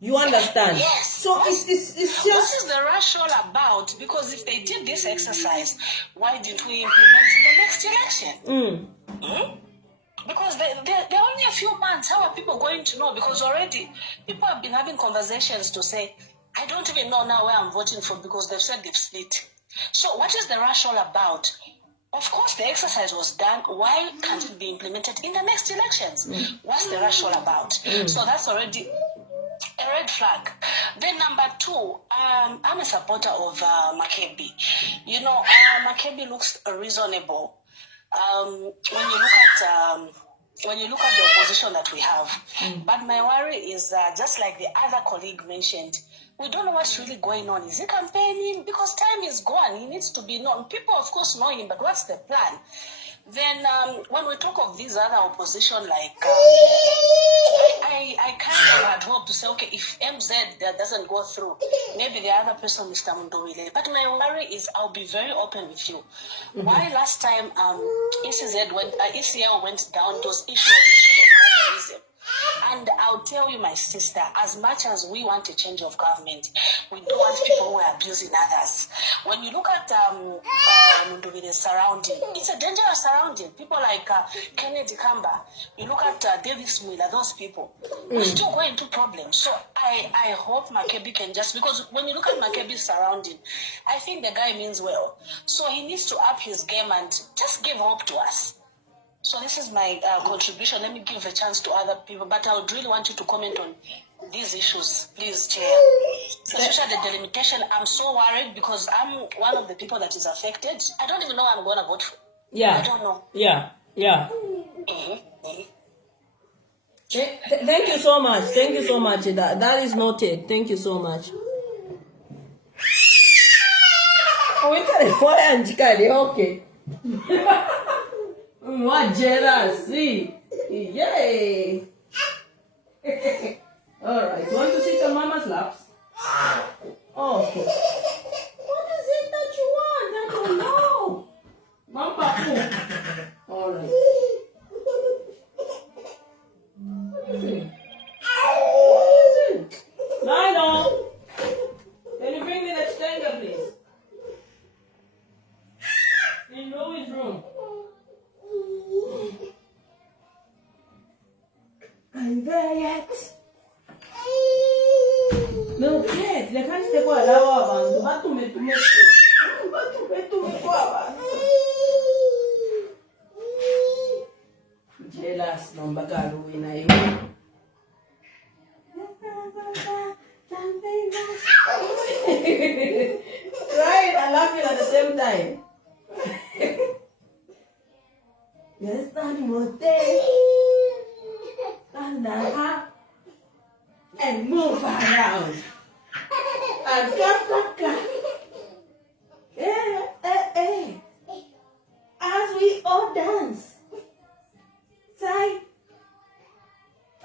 you understand? Yes. So it's just... What is the rationale about? Because if they did this exercise, why didn't we implement in the next election? Because there are only a few months. How are people going to know? Because already people have been having conversations to say, I don't even know now where I'm voting for, because they've said they've split. So what is the rationale about? Of course, the exercise was done. Why can't it be implemented in the next elections? What's the rationale about? So that's already a red flag. Then number two, I'm a supporter of Makebi. You know, Makebi looks reasonable. When you look at the opposition that we have. But my worry is just like the other colleague mentioned, we don't know what's really going on. Is he campaigning? Because time is gone. He needs to be known. People, of course, know him, but what's the plan? Then when we talk of these other opposition, like, I kind of had hoped to say, okay, if MZ that doesn't go through, maybe the other person, Mr. Mundowile. But my worry is, I'll be very open with you. Why last time ECL went down, it was issue of tribalism. And I'll tell you, my sister, as much as we want a change of government, we don't want people who are abusing others. When you look at the surrounding, it's a dangerous surrounding. People like Kennedy Kamba, you look at Davis Miller, those people, we're still going into problems. So I hope Makebi can just, because when you look at Makebi's surrounding, I think the guy means well. So he needs to up his game and just give hope to us. So this is my contribution. Let me give a chance to other people, but I would really want you to comment on these issues, please, Chair. Especially the delimitation. I'm so worried because I'm one of the people that is affected. I don't even know I'm going to vote for. Yeah. I don't know. Yeah. Thank you so much. Thank you so much. That is noted. Thank you so much. Okay. What jealousy! Yay! Alright, want to sit on Mama's laps? Okay. What is it that you want? I don't know. Mama. Alright. What is it? What is it? Lionel! Can you bring me the extender, please? In Louis' room. I'm there yet. No kids, they can't stay for a hour. But to me, jealous, no bagaru in a right, I love you at the same time. Yes, stand up and move around. And clap. As we all dance. Side.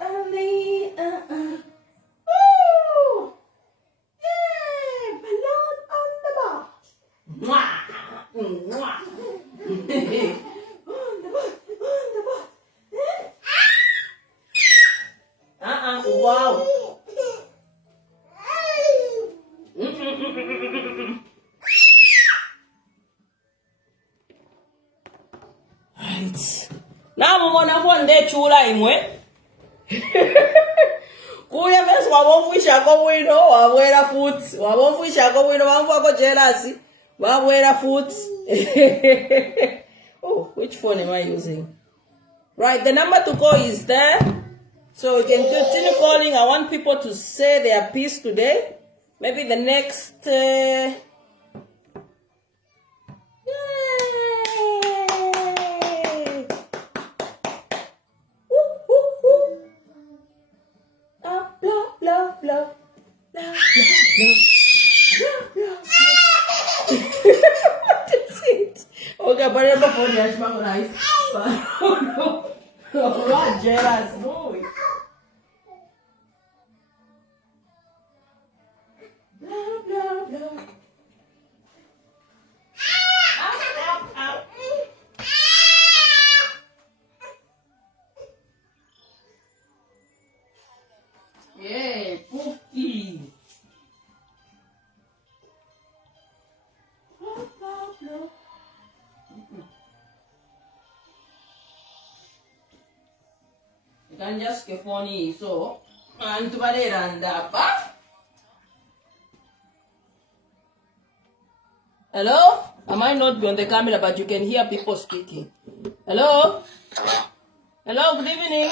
Only, Woo! Yay! Balloon on the boat. Mwah! Mwah! Wow. Right. Now I'm gonna phone de chula imwe. Kuya bese wabofisha ko wino wabwera futhi. Wabofisha ko wino bamfako jealousy. Wabwera futhi. Oh, which phone am I using? Right, the number to call is there. So we can continue calling. I want people to say their piece today. Maybe the next... Yay! Woo, woo, woo. Blah, blah, blah, blah. Blah, blah, blah. What is it? Okay, but I'm not going to go nice. Oh, no. Oh, what jealous. No. Blah, blah, blah. Ow. Yeah, cookie. Blah, blah, blah. You can just get funny, so. And to Hello? I might not be on the camera, but you can hear people speaking. Hello? Hello, good evening.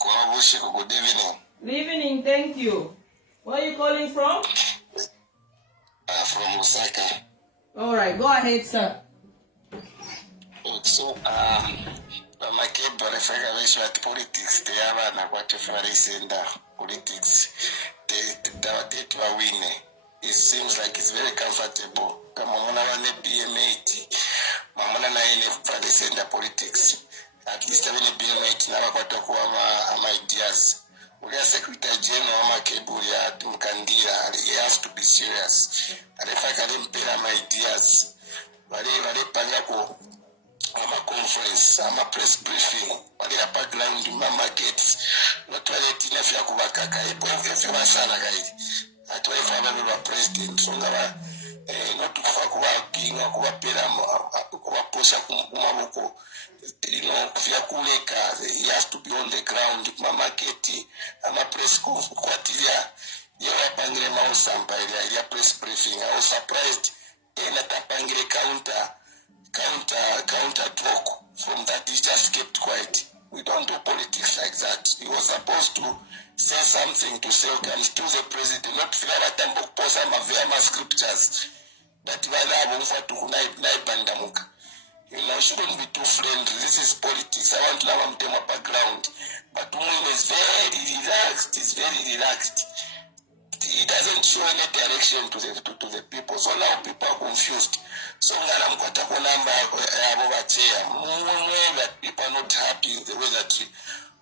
Good evening. Good evening, thank you. Where are you calling from? From Lusaka. Alright, go ahead, sir. So, my kid, but if I at politics, they are not what if I send politics. They win. It seems like it's very comfortable. Come on, I want to be a mate. Mamma and I live for the politics. at least having a bill mate now got to my ideas. We are Secretary General Makeburia Mkandira, he has to be serious. And if I can impel my ideas, I'm a conference, I'm a press briefing, I'm a background in my markets, not toilet in a Fiakubaka, if you are Sanagay, I told if I'm a president, so not to Fakua, being a Kuaposa Kumamoko, Fiakuleka, he has to be on the ground, my market, I'm a press conference, you are Bangre Mausamba, you are press briefing. I was surprised in a Tapangre counter talk from that. He just kept quiet. We don't do politics like that. He was supposed to say something to say, okay, I'm still the president, not figure out time book post my scriptures. But you know, shouldn't be too friendly. This is politics. I want to have them a background. But Mungu is very relaxed. He's very relaxed. He doesn't show any direction to the people. So now people are confused. So I'm going to that people are not happy with the way that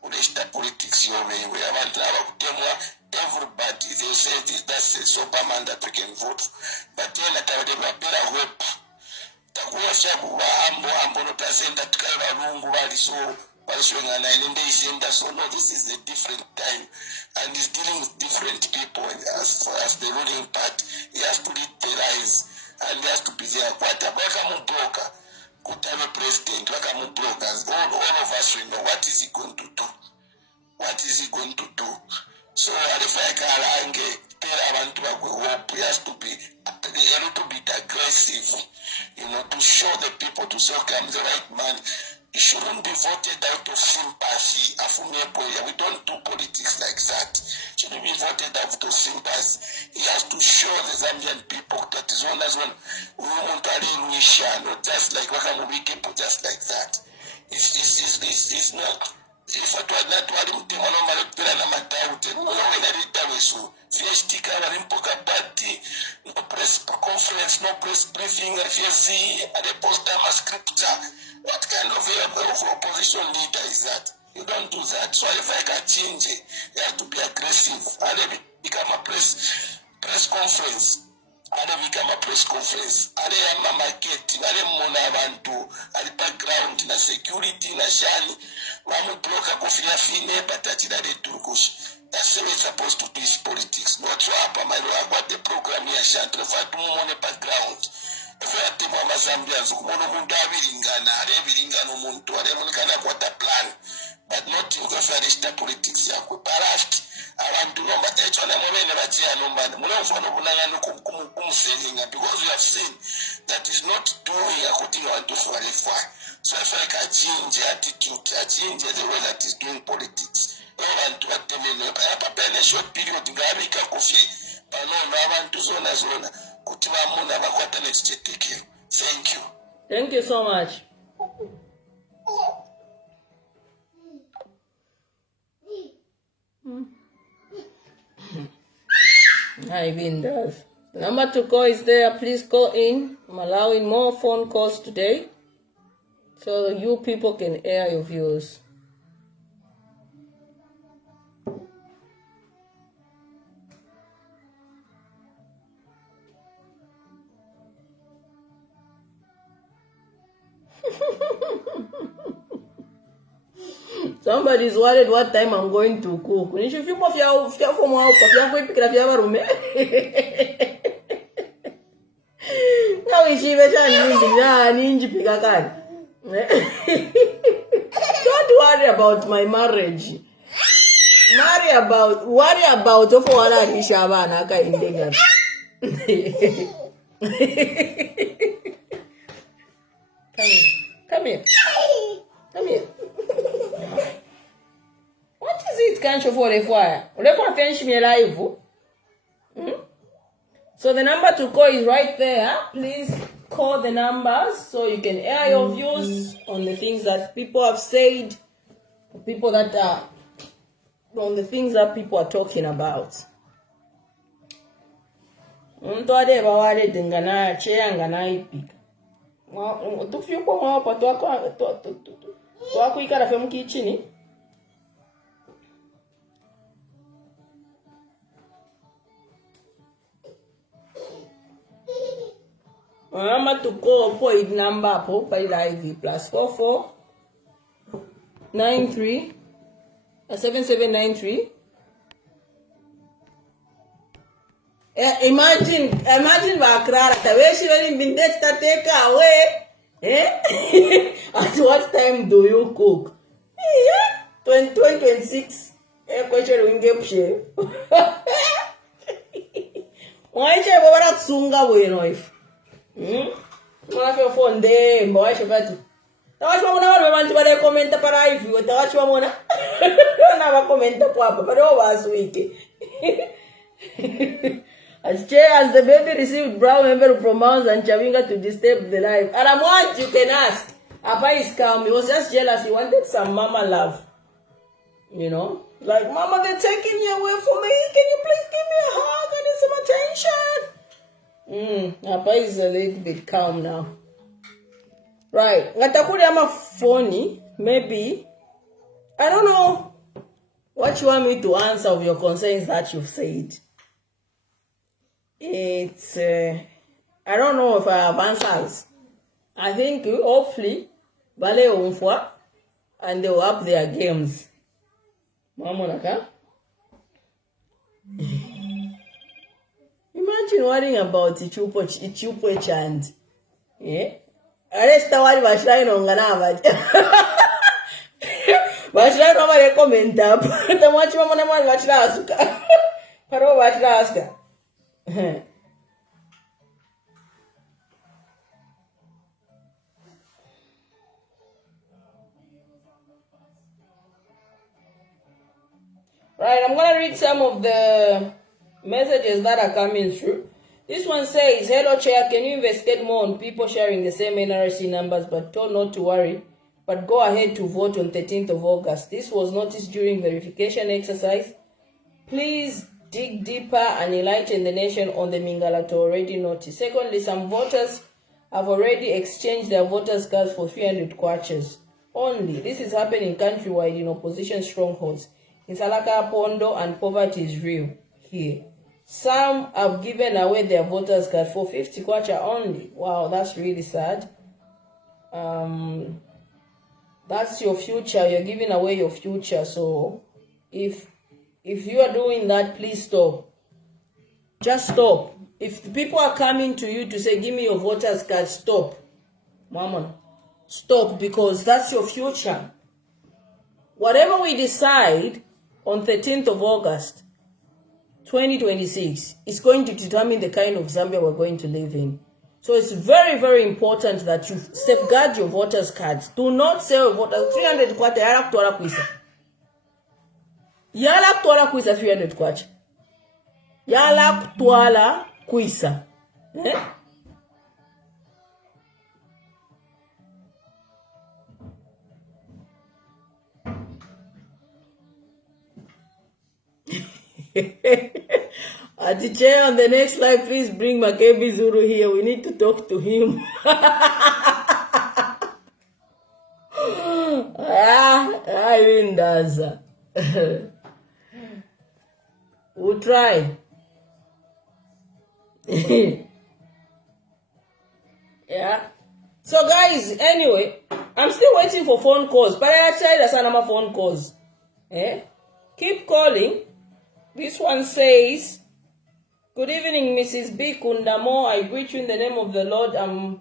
we start politics your way. We haven't everybody. They say that's a Superman that we can vote. But then at the better hope. So no, this is a different time, and he's dealing with different people. As far as the ruling part, he has to lead the lives, and he has to be there. What about a broker? Could have a president, like a brokers. All of us we know what is he going to do. What is he going to do? So if I can tell abantu hope, he has to be a little bit aggressive, you know, to show the people, to say, okay, I'm the right man. He shouldn't be voted out of sympathy. We don't do politics like that. He shouldn't be voted out of sympathy. He has to show the Zambian people that is one as one. We want to not just like people, just like that. It's not. If I told that one, no press conference, no press briefing, what kind of opposition leader is that? You don't do that. So if I can change it, you have to be aggressive. And then become a press conference. And then become a press conference. And then I'm a market. And then Monavantu. And the background, the security, the shani. One block a coffee fine, but that's the Turkish. That's the way it's supposed to be politics. Not to happen. I about the program here. Shan't refer to money background. If you have the Mama Zambians, Monomundo Aviringana, Aviringano Muntu, Aviringana Quata plan, but not in the politics. Yakuparast. Around the number 8 on a moment, because we have seen that is not doing according to qualify. So if I can change the attitude, I change the way that is doing politics. I want to attend a short period, Gravika coffee, but no, I want to zona. Thank you. Thank you so much. Ivan does. The number to call is there. Please call in. I'm allowing more phone calls today, so you people can air your views. Somebody's worried what time I'm going to cook. Now don't worry about my marriage. Worry about Come here. What is it? Can't you for the fire? Finish me alive. So the number to call is right there. Please call the numbers so you can air your views on the things that people have said, on the things that people are talking about. Wakuikara fe mukichini. Remember to call point number po by live +44 93 7793. Imagine Bakrara, the way she only been dead to take away. At what time do you cook? 2026. Question we give share. Why should I go to Sunga with if? Mwafe fonde mwache vatu. Tawachwa mwana wale wantu wale komenta para hivi, tawachwa mwana. Na wakomenta kwa hapa, pero wasuike. As the baby received brown envelope from Mouse and Chavinga to disturb the life. And what you can ask. Apa is calm. He was just jealous. He wanted some mama love. You know? Like, mama, they're taking you away from me. Can you please give me a hug? I need some attention. Apa is a little bit calm now. Right. Ngatakuri ama phony. Maybe. I don't know what you want me to answer of your concerns that you've said. It's, I don't know if I have answers. I think hopefully, Bale Umfwa, and they will up their games. Mamonaka. Imagine worrying about Ichupo chant. Yeah? Arresta wali bashirayi nongana bashirayi no mare comment up. Tamachi mamona mali bashira asuka. Paro bashira asuka. Right, I'm going to read some of the messages that are coming through. This one says, hello chair, can you investigate more on people sharing the same NRC numbers but told not to worry, but go ahead to vote on 13th of August. This was noticed during verification exercise. Please dig deeper and enlighten the nation on the Mingala to already notice. Secondly, some voters have already exchanged their voters' cards for 300 kwaches only. This is happening countrywide in opposition strongholds. In Salaka, Pondo, and poverty is real here. Some have given away their voters' card for 50 kwacha only. Wow, that's really sad. That's your future. You're giving away your future. So if you are doing that, please stop. Just stop. If people are coming to you to say, give me your voters' card, stop. Mama, stop, because that's your future. Whatever we decide on 13th of August, 2026, is going to determine the kind of Zambia we're going to live in. So it's very, very important that you safeguard your voters' cards. Do not sell voters 300 kwacha. Yala kutola kuisa. Yala kutola kuisa 300 kwacha. Yala kutola kuisa. Atiche, on the next slide, please bring Makebi Zuru here. We need to talk to him. I mean, does. We'll try. Yeah. So, guys, anyway, I'm still waiting for phone calls. But I tried a Sanama phone calls. Keep calling. This one says, good evening, Mrs. B. Kundamo. I greet you in the name of the Lord. I'm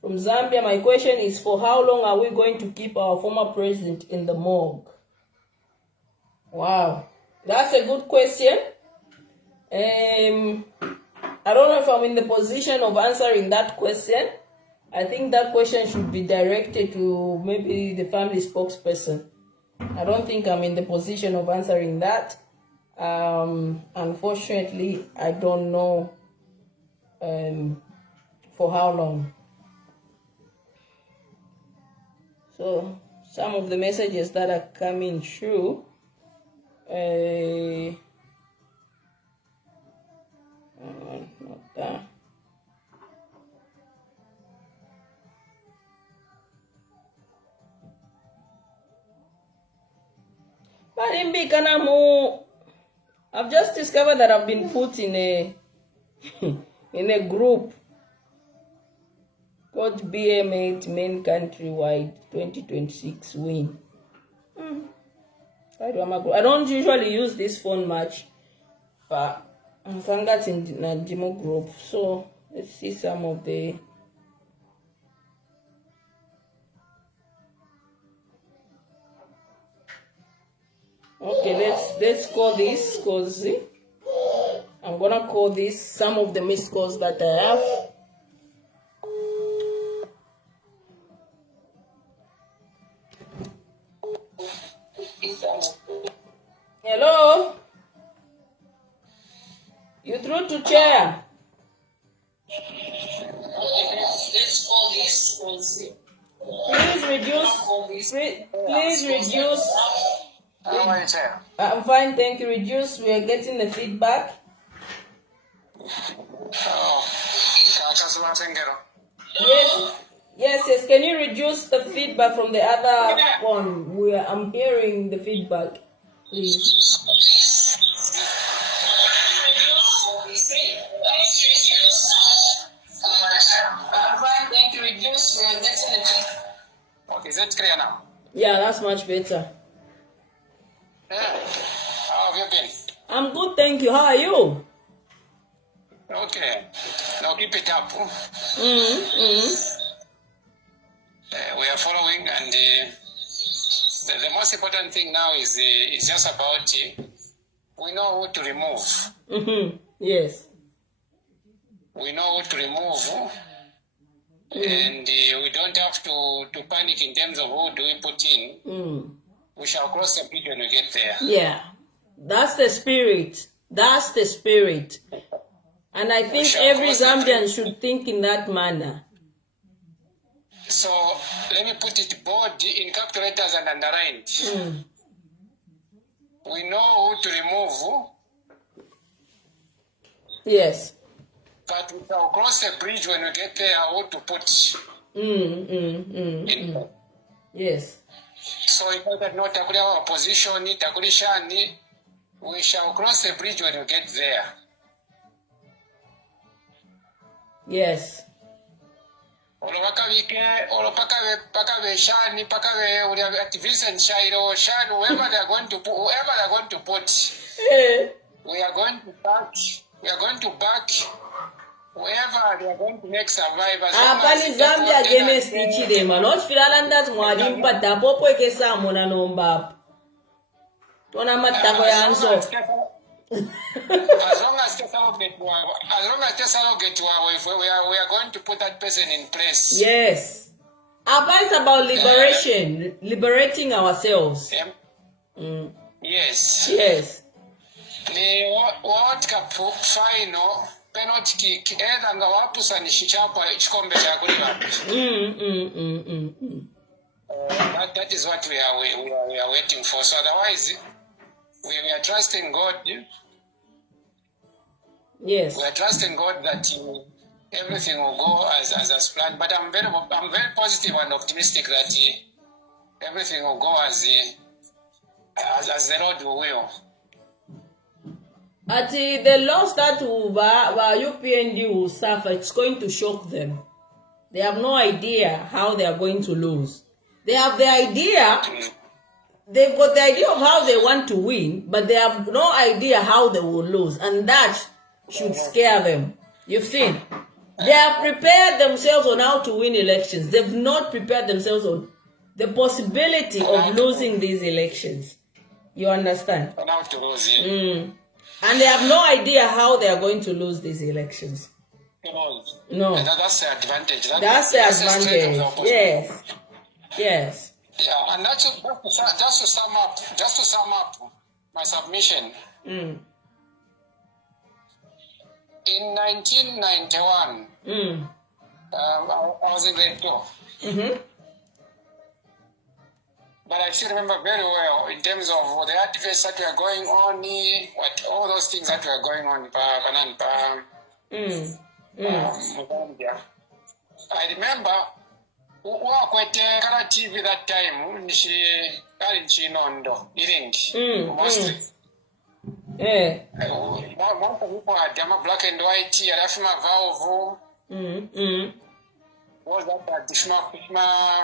from Zambia. My question is, for how long are we going to keep our former president in the morgue? Wow. That's a good question. I don't know if I'm in the position of answering that question. I think that question should be directed to maybe the family spokesperson. I don't think I'm in the position of answering that. Unfortunately, I don't know for how long. So some of the messages that are coming through, not that. I've just discovered that I've been put in a in a group called BM8 Main Countrywide 2026 Win. I don't usually use this phone much, but I found that in a demo group. So let's see some of the. Okay, let's call this because I'm gonna call this some of the missed calls that I have. Hello? You through to chair? Let's call this. Please reduce. Please reduce. How are you, Chair? I'm fine, thank you. Reduce. We are getting the feedback. Yes. Can you reduce the feedback from the other one? I'm hearing the feedback, please. Thank you. Reduce. Okay, is that clear now? Yeah, that's much better. How have you been? I'm good, thank you. How are you? Okay. Now keep it up. We are following, and the most important thing now is just about we know who to remove. Yes. We know who to remove, and we don't have to panic in terms of who do we put in. We shall cross the bridge when we get there. Yeah, that's the spirit. That's the spirit. And I think every Zambian should think in that manner. So let me put it bold in capital letters and underlined. We know who to remove. Yes. But we shall cross the bridge when we get there, who to put. Yes. So in order not to clear our position, we shall cross the bridge when we get there. Yes. Whoever they are going to put, we are going to back whoever they are going to make survive. Apani Zambia against Hichilema. Not Philalanders Mwadimpa Tapopo Kesa Mona Nomba. Tona Matako Yanso. As long as Tesalo get to our, we are going to put that person in place. Yes. Apani is about liberation, liberating ourselves. Yes. Yes. The World Cup final penalty kick either ngawapusa ni shichapa chikombe cha kulima. That is what we are waiting for. So otherwise we are trusting God. Yes. We are trusting God that everything will go as planned. But I'm very positive and optimistic that everything will go as the Lord will. At the loss that UPND will suffer, it's going to shock them. They have no idea how they are going to lose. They have the idea, they've got the idea of how they want to win, but they have no idea how they will lose. And that should scare them. You've seen. They have prepared themselves on how to win elections. They've not prepared themselves on the possibility of losing these elections. You understand? And they have no idea how they are going to lose these elections. No. And that's the advantage. That's the advantage. Yes. Yes. Yeah, and that's just to sum up my submission. In 1991, I was in grade 2. But I still remember very well in terms of the activities that were going on, all those things that were going on. I remember TV that time, kali nchinondo ilingi Mm. mwampo mupo adama black and white alafima valve was that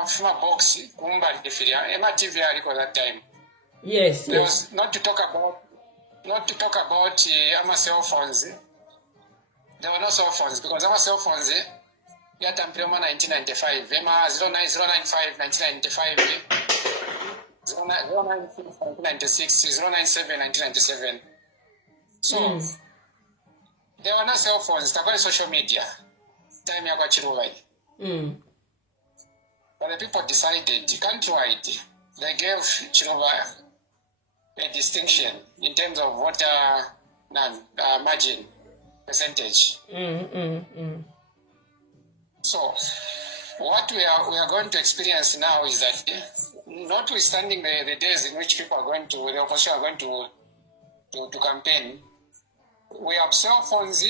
fima box kumba lifiria ema TV aliko that time. Yes. Not to talk about ama cell phones. There were no cell phones because our cell phones yatampira 1995 ema 09095 1995 096 1996 097 1997. So there were no cell phones, there was social media time ya kwachiruva. But the people decided countrywide they gave Chiluba a distinction in terms of voter margin percentage. So what we are going to experience now is that, notwithstanding the days in which people are going to, the opposition are going to campaign, we have cell phones,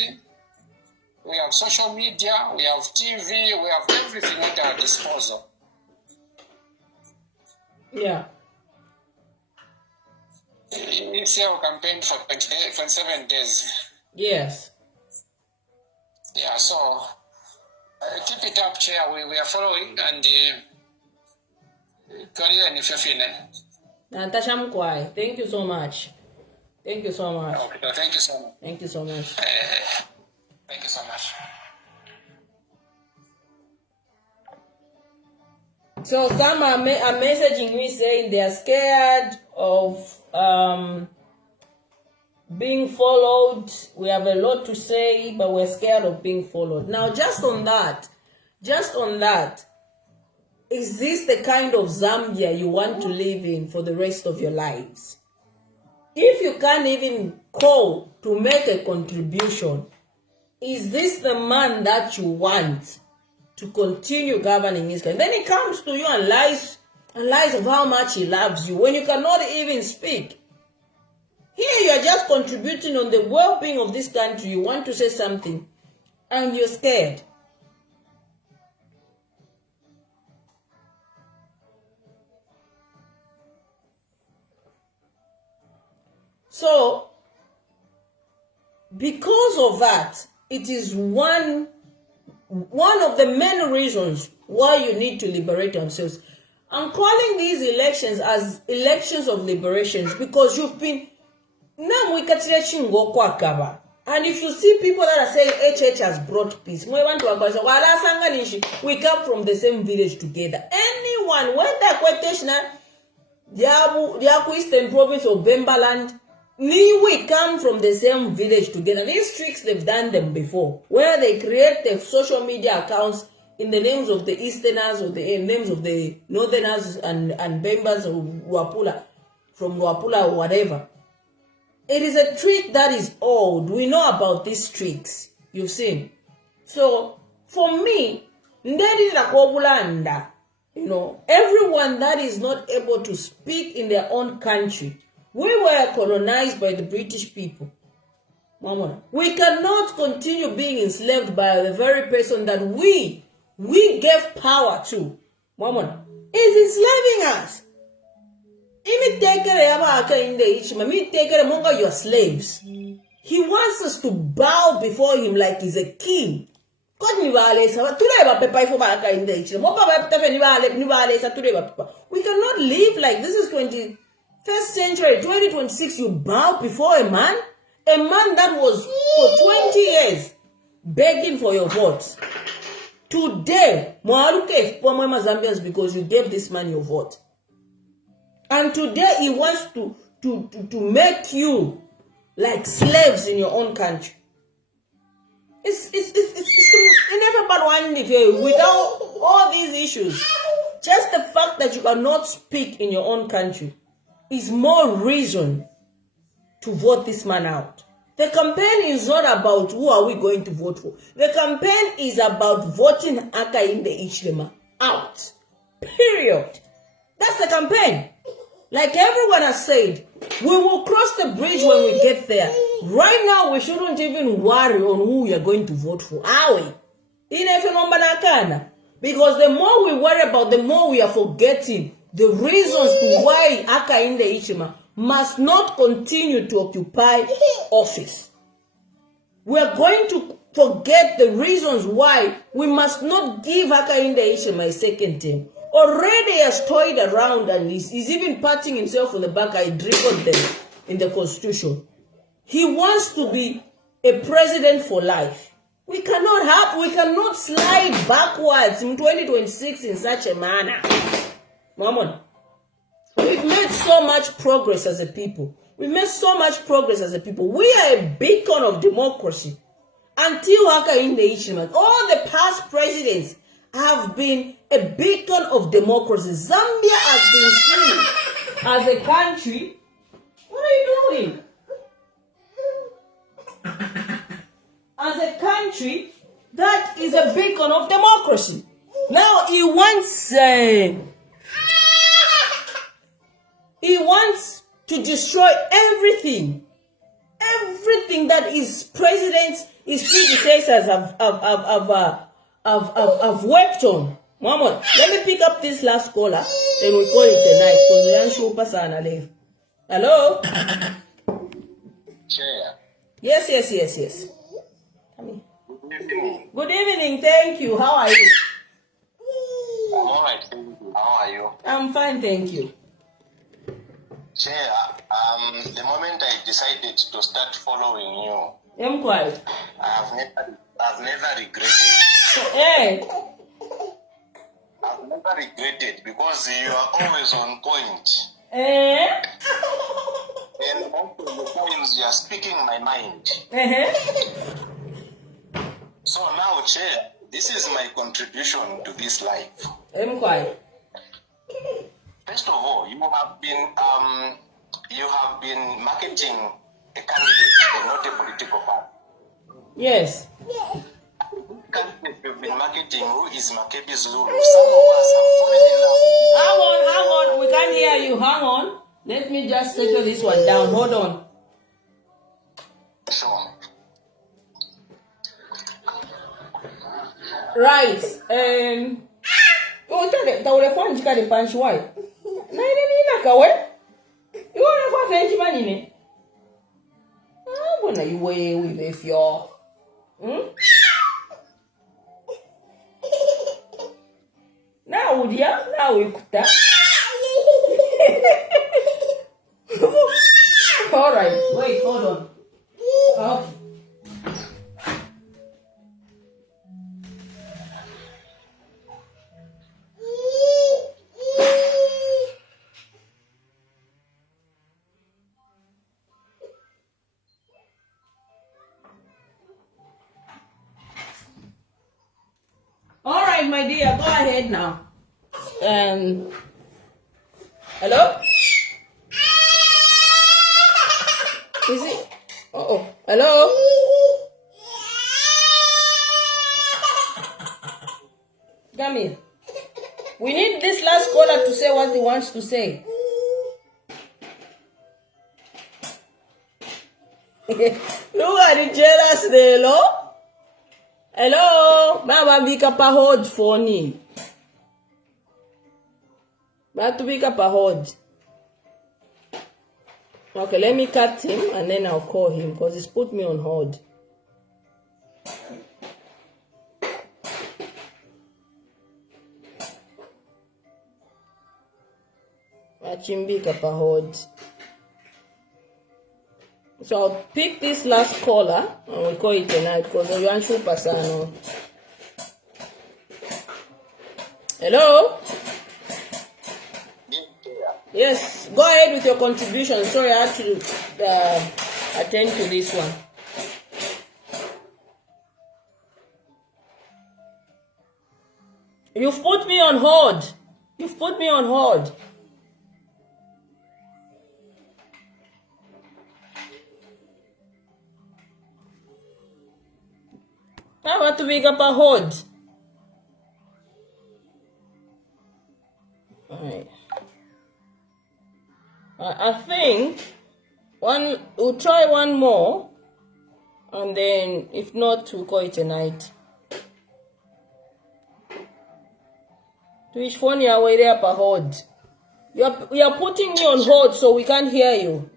we have social media, we have TV, we have everything at our disposal. Yeah. This year we campaigned for 27 days. Yes. Yeah, so keep it up, Chair. We are following and Natasha Mkwai, thank you so much. Thank you so much. Okay, thank you so much. Thank you so much. Thank you so much. So some are messaging me saying they are scared of being followed. We have a lot to say, but we're scared of being followed. Now, just on that, is this the kind of Zambia you want to live in for the rest of your lives? If you can't even call to make a contribution, is this the man that you want to continue governing his country? Then he comes to you and lies of how much he loves you when you cannot even speak. Here you are just contributing on the well-being of this country. You want to say something and you're scared. So, because of that, it is one of the main reasons why you need to liberate yourselves. I'm calling these elections as elections of liberations because you've been and if you see people that are saying HH has brought peace, we come from the same village together. Anyone, when the question, the Eastern province of Bembaland, we come from the same village together. These tricks, they've done them before, where they create the social media accounts in the names of the Easterners or the names of the Northerners and Bembas or Luapula, from Luapula or whatever. It is a trick that is old. We know about these tricks. You've seen. So, for me, everyone that is not able to speak in their own country, we were colonized by the British people. We cannot continue being enslaved by the very person that we gave power to. Is enslaving us. Even take care of Hakainde Hichilema, take care of your slaves. He wants us to bow before him like he's a king. We cannot live like this is 21st century, 2026. You bow before a man that was for 20 years begging for your votes. Today, Zambians, because you gave this man your vote. And today he wants to make you like slaves in your own country. It's inevitable one without all these issues. Just the fact that you cannot speak in your own country is more reason to vote this man out. The campaign is not about who are we going to vote for. The campaign is about voting Hakainde Hichilema out. Period. That's the campaign. Like everyone has said, we will cross the bridge when we get there. Right now, we shouldn't even worry on who we are going to vote for. Are we? Because the more we worry about, the more we are forgetting the reasons to why Hakainde Hichilema must not continue to occupy office. We are going to forget the reasons why we must not give Hakainde Hichilema a second term. Already has toyed around and he's even patting himself on the back. I dribbled them in the constitution. He wants to be a president for life. We cannot slide backwards in 2026 in such a manner. Maman, we've made so much progress as a people. We've made so much progress as a people. We are a beacon of democracy. Until Hakainde Hichilema, all the past presidents have been a beacon of democracy. Zambia has been seen as a country. What are you doing? As a country that is a beacon of democracy. Now he wants to destroy everything that his presidents, his predecessors have worked on. Mama, let me pick up this last caller, then we call it a night because we aren't sure person. Hello? Chair. Yes. Good evening, thank you. How are you? I'm all right. How are you? I'm fine, thank you. Chair, the moment I decided to start following you, I'm quiet. I've never regretted. Hey. I've never regretted because you are always on point. Eh? And also the times you are speaking my mind. So now, Chair, this is my contribution to this life. I'm quiet. First of all, you have been marketing a candidate and not a political party. Yes. Candidate you've been marketing who is Makebi Zulu. Some of us have fallen in love. Hang on. We can't hear you. Hang on. Let me just settle this one down. Hold on. Sure. Right. Oh, tell the phone you got the punch why? You want to find money, ne? When are you way with if you're now, dear, now we could that. All right, wait, hold on. Okay. All right, my dear, go ahead now. Hello? Is it? Oh, hello? Come here. We need this last caller to say what he wants to say. Look at the jealous there, hello? Hello? Mama, pick up a hold for me. But to pick up a hold. Okay, let me cut him and then I'll call him because he's put me on hold. Watch him pick up a hold. So I'll pick this last caller and we'll call it a night because you aren't sure person. Hello? Yes, go ahead with your contribution. Sorry, I have to attend to this one. You've put me on hold. You've put me on hold. I want to pick up a hold. Alright. I think we'll try one more, and then if not, we'll call it a night. To which phone you are waiting up a hold? You're putting me on hold, so we can't hear you.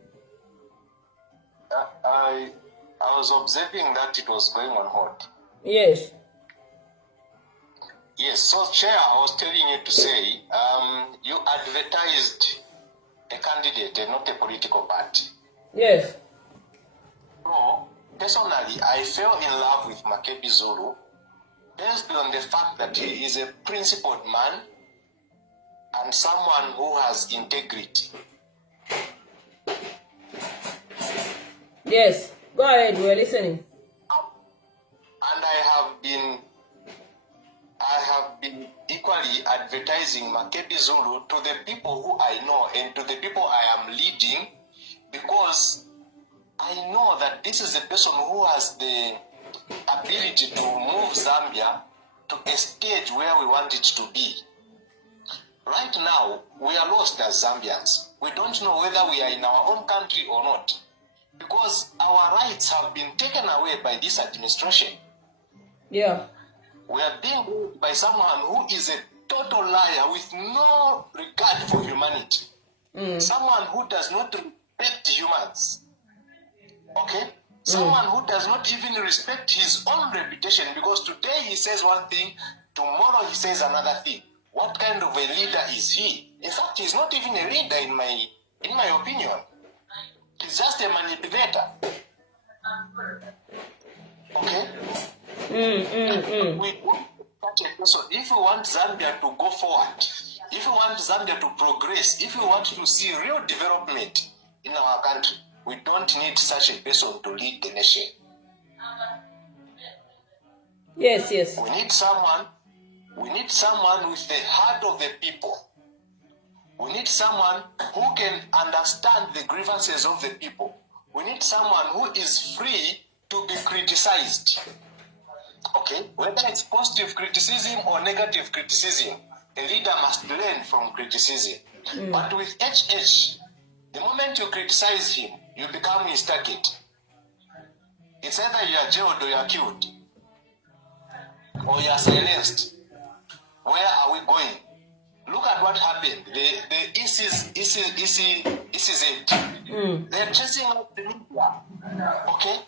I was observing that it was going on hold. Yes. Yes, so Chair, I was telling you to say, you advertised a candidate and not a political party. Yes. So, personally, I fell in love with Makebi Zulu based on the fact that he is a principled man and someone who has integrity. Yes. Go ahead, we're listening. And I have been equally advertising Makebi Zulu to the people who I know and to the people I am leading, because I know that this is a person who has the ability to move Zambia to a stage where we want it to be. Right now, we are lost as Zambians. We don't know whether we are in our own country or not, because our rights have been taken away by this administration. Yeah. We are being ruled by someone who is a total liar with no regard for humanity. Someone who does not respect humans. Okay? Someone who does not even respect his own reputation, because today he says one thing, tomorrow he says another thing. What kind of a leader is he? In fact, he's not even a leader in my opinion. He's just a manipulator. Okay? We want such a person. If we want Zambia to go forward, if we want Zambia to progress, if we want to see real development in our country, we don't need such a person to lead the nation. Yes, yes. We need someone with the heart of the people. We need someone who can understand the grievances of the people. We need someone who is free to be criticized. Okay? Whether it's positive criticism or negative criticism, a leader must learn from criticism. But with HH, the moment you criticize him, you become his target. It's either you are jailed or you are killed, or you are silenced. Where are we going? Look at what happened. The ECZ. They're chasing out the media. Okay?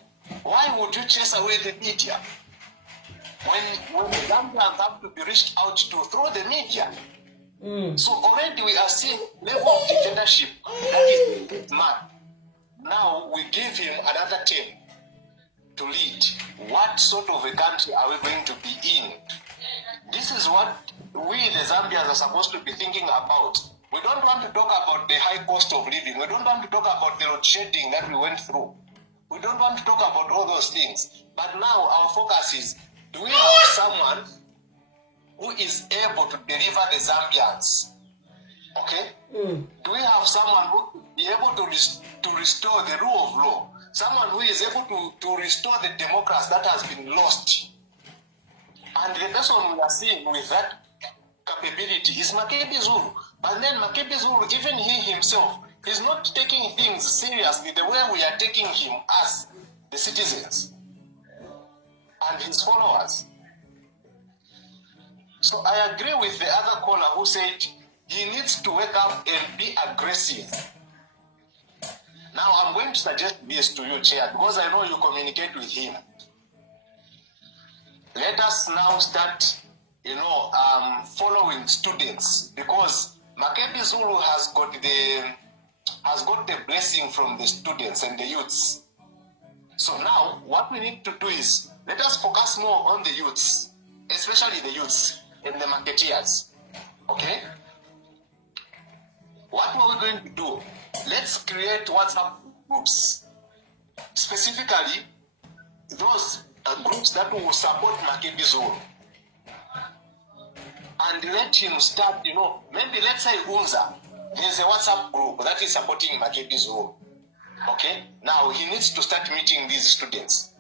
Why would you chase away the media? When the Zambians have to be reached out to through the media. So already we are seeing level of dictatorship that is mad. Now we give him another term to lead. What sort of a country are we going to be in? This is what we, the Zambians, are supposed to be thinking about. We don't want to talk about the high cost of living. We don't want to talk about the load shedding that we went through. We don't want to talk about all those things. But now our focus is, do we have someone who is able to deliver the Zambians? Okay? Do we have someone who will be able to restore the rule of law? Someone who is able to restore the democracy that has been lost? And the person we are seeing with that capability is Makebi Zulu. But then Makebi Zulu, even he himself, is not taking things seriously the way we are taking him as the citizens and his followers. So I agree with the other caller who said he needs to wake up and be aggressive. Now I'm going to suggest this to you, Chair, because I know you communicate with him. Let us now start, following students, because Makebi Zulu has got the blessing from the students and the youths. So now what we need to do is, let us focus more on the youths, especially the youths and the marketeers. Okay? What are we going to do? Let's create WhatsApp groups, specifically those groups that will support Makebi Zulu. And let him start, maybe let's say Unza, there's a WhatsApp group that is supporting Makebi Zulu. Okay? Now he needs to start meeting these students.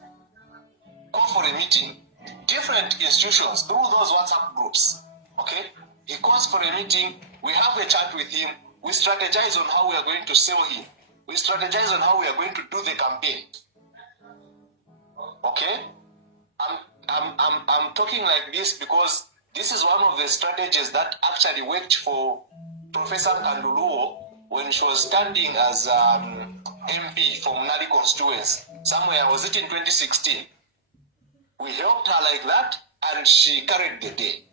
Call for a meeting. Different institutions through those WhatsApp groups. Okay? He calls for a meeting, we have a chat with him, we strategize on how we are going to sell him. We strategize on how we are going to do the campaign. Okay? I'm talking like this because this is one of the strategies that actually worked for Professor Kanduluo when she was standing as MP from Nadi constituency. Somewhere, was it in 2016? We helped her like that, and she carried the day.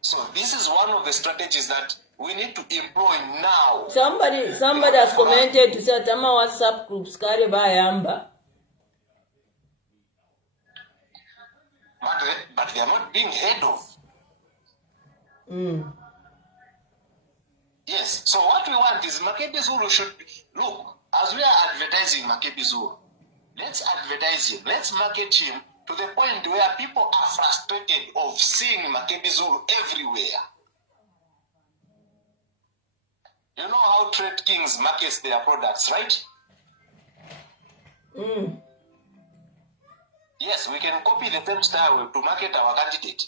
So this is one of the strategies that we need to employ now. Somebody has commented to say Tama WhatsApp groups carry by Amba. But they are not being heard of. Yes. So what we want is Makebi Zulu should look, as we are advertising Makebi Zulu, let's advertise him. Let's market him to the point where people are frustrated of seeing Makebi Zulu everywhere. You know how Trade Kings markets their products, right? Yes, we can copy the same style to market our candidate.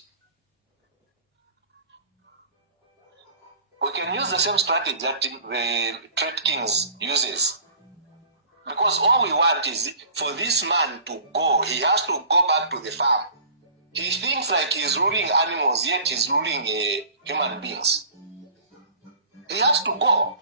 We can use the same strategy that Trade Kings uses. Because all we want is for this man to go. He has to go back to the farm. He thinks like he's ruling animals, yet he's ruling human beings. He has to go.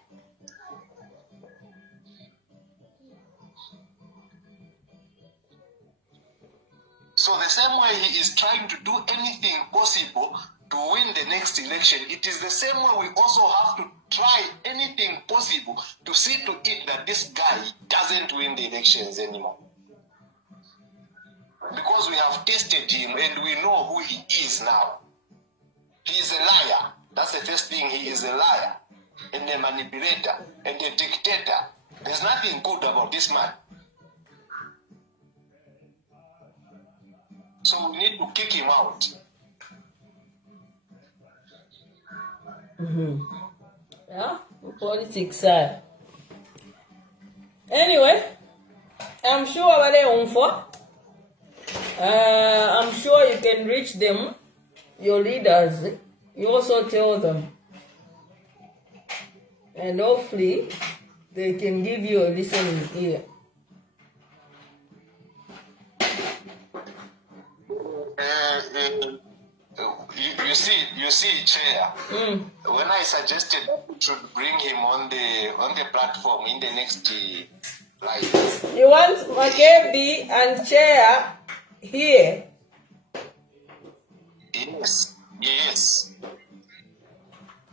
So the same way he is trying to do anything possible to win the next election, it is the same way we also have to try anything possible to see to it that this guy doesn't win the elections anymore. Because we have tested him and we know who he is now. He is a liar. That's the first thing. He is a liar and a manipulator and a dictator. There's nothing good about this man. So we need to kick him out. Yeah, politics side. Anyway, I'm sure I'm sure you can reach them, your leaders. You also tell them. And hopefully, they can give you a listening ear. You see, Chair. When I suggested that we should bring him on the platform in the next live. You want Makebi and Chair here? Yes.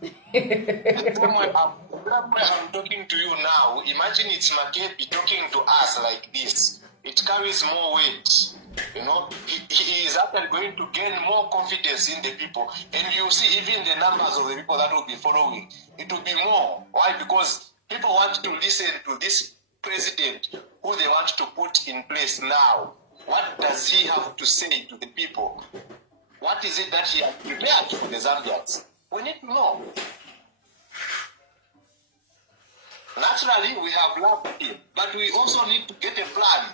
The same way I'm talking to you now, imagine it's Makebi talking to us like this. It carries more weight. You know, he is actually going to gain more confidence in the people. And you see, even the numbers of the people that will be following, it will be more. Why? Because people want to listen to this president who they want to put in place now. What does he have to say to the people? What is it that he has prepared for the Zambians? We need to know. Naturally, we have loved him, but we also need to get a plan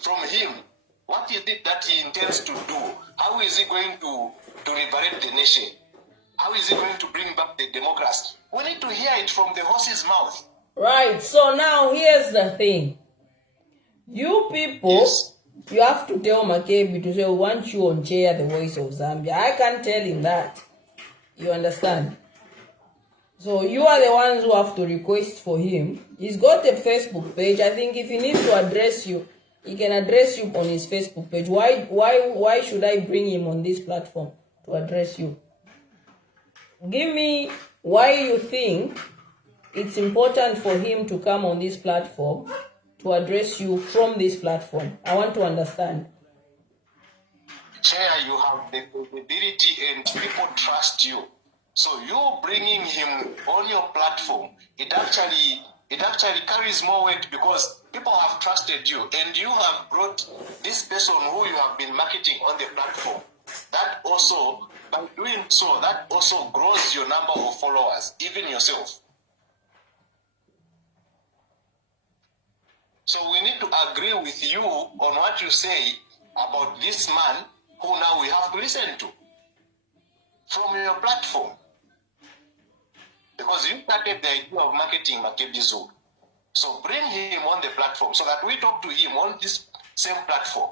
from him. What is it that he intends to do? How is he going to liberate the nation? How is he going to bring back the democracy? We need to hear it from the horse's mouth. Right, so now here's the thing. You people, yes, you have to tell Makebi to say, we want you on chair, the Voice of Zambia. I can't tell him that. You understand? So you are the ones who have to request for him. He's got a Facebook page. I think if he needs to address you, he can address you on his Facebook page. Why should I bring him on this platform to address you? Give me why you think it's important for him to come on this platform to address you from this platform. I want to understand. Chair, you have the credibility and people trust you. So you bringing him on your platform, it actually carries more weight because people have trusted you and you have brought this person who you have been marketing on the platform. That also, by doing so, that also grows your number of followers, even yourself. So we need to agree with you on what you say about this man who now we have to listen to from your platform. Because you started the idea of marketing Makebi Zulu. So bring him on the platform so that we talk to him on this same platform.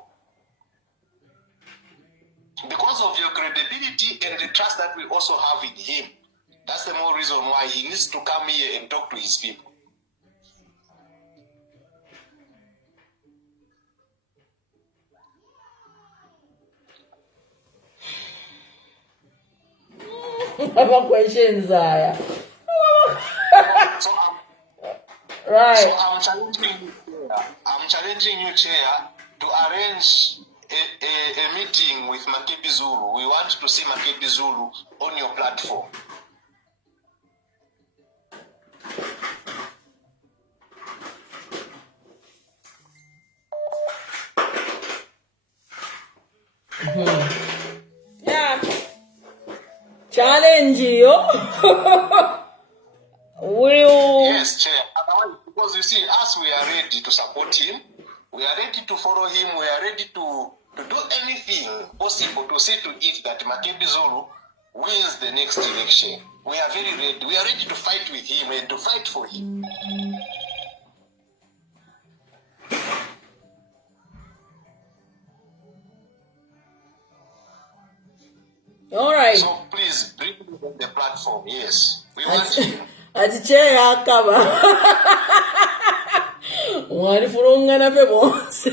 Because of your credibility and the trust that we also have in him, That's the more reason why he needs to come here and talk to his people. Have questions, Zaya. So Right. So I'm challenging you, Chair, to arrange a meeting with Makepi Zulu. We want to see Makepi Zulu on your platform. Yeah. Challenge you. Yes, Chair. Because you see, us, we are ready to support him. We are ready to follow him. We are ready to do anything possible to see to it that Makepi Zulu wins the next election. We are very ready. We are ready to fight with him and to fight for him. All right. So please bring him on the platform. Yes, we want him. Atiche yakaba. Wali fulungana pe bonse.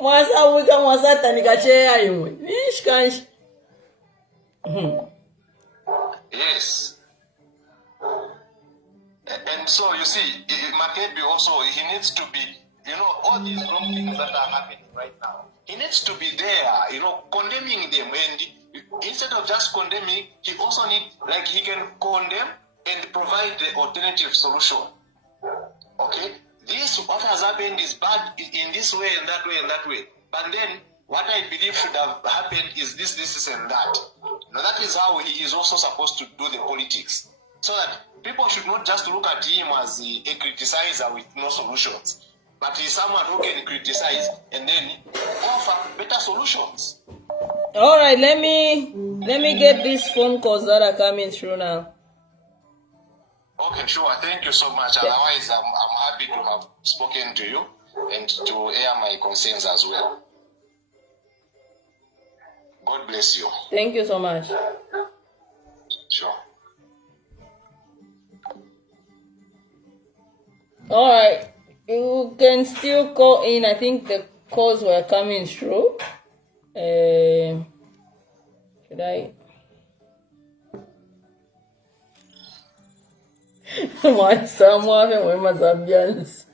Mwasa wika mwasa tanika cheya yimwe. Nishkanshi. Yes. And so you see, Makepi also, he needs to be, all these wrong things that are happening right now. He needs to be there, condemning them. And instead of just condemning, he also needs, he can condemn and provide the alternative solution. Okay? What has happened is bad in this way and that way and that way. But then, what I believe should have happened is this, and that. Now, that is how he is also supposed to do the politics. So that people should not just look at him as a criticizer with no solutions. But he's someone who can criticize and then offer better solutions. All right, let me get these phone calls that are coming through now. Okay, sure. Thank you so much. Otherwise, I'm happy to have spoken to you and to air my concerns as well. God bless you. Thank you so much. Sure. All right, you can still call in. I think the calls were coming through. Should I? Someone with my Zambians.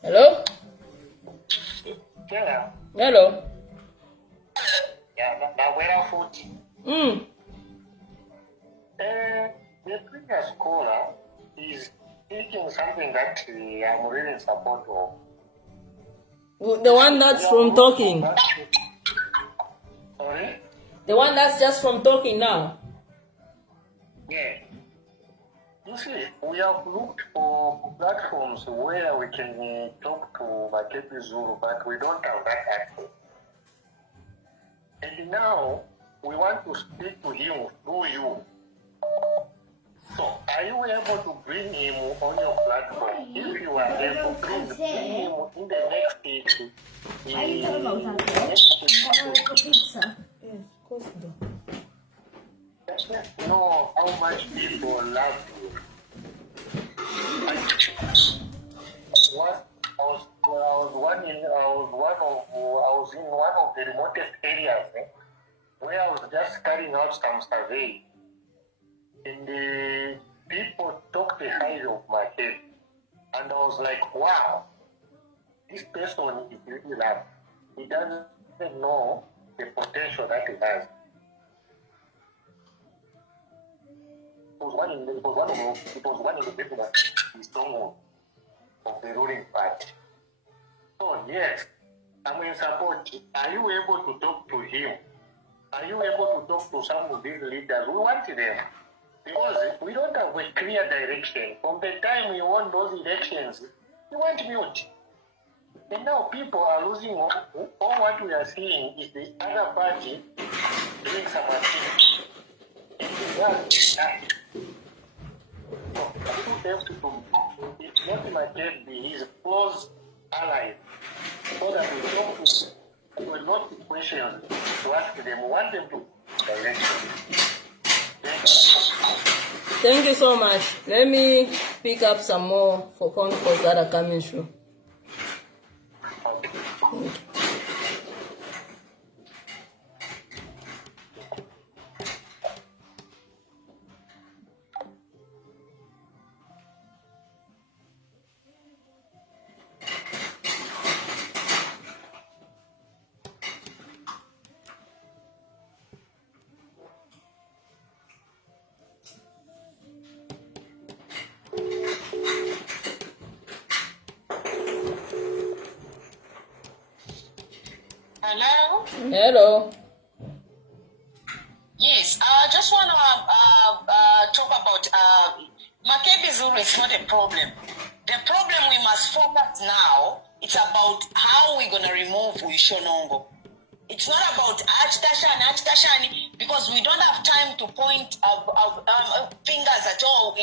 Hello? Yeah. Hello? Yeah, now where are food? The previous caller is speaking something that I'm really in support of. The one that's from talking. Sorry? The one that's just from talking now. Yeah. You see, we have looked for platforms where we can talk to Makepi Zulu, but we don't have that access. And now, we want to speak to him through you. So, are you able to bring him on your platform? If you are able, please bring him in the next stage. Are you talking about pizza? Yes, of course. Just know how much people love you. I was in one of the remotest areas where I was just carrying out some survey. And the people talked the height of my head. And I was like, wow, this person is really loved. He doesn't know the potential that he has. It was one in the people that is stronghold of the ruling party. So yes, I'm in support. Are you able to talk to him? Are you able to talk to some of these leaders? We want them. Because we don't have a clear direction. From the time we won those elections, we want mute. And now people are losing hope. All what we are seeing is the other party doing some activity. It's not Makepi, he's close allies. so that we talk to them. We got the questions to ask them. We want them to direction. Thank you so much. Let me pick up some more for phone calls that are coming through. Hello? Hello. Yes, I just want to talk about Makebi Zulu is not a problem. The problem we must focus now, it's about how we're going to remove Uishonongo. It's not about Achitashani, because we don't have time to point fingers at all.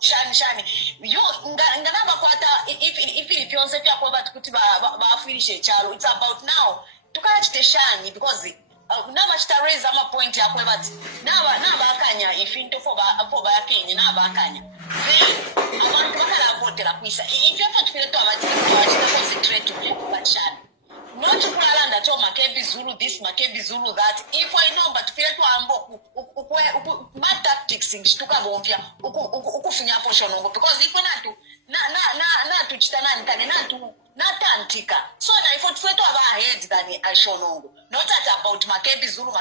Shani. It's about now to catch the shani because n'abakitareeza amapointi yakwe bati n'abaakanya efinto fo bayakenye n'abaakanya then abantu bakalavootera kwisa ifefe tufireto concentrate kubashana not kulanda to Makebi Zulu this Makebi Zulu that if I know but tufireto ambo bad tactics tukabompya ukufinya poshonongo because if natu na tuchitana nkane natantika so na ifo tufireto aba ahead than Ashonongo not about Makebi Zulu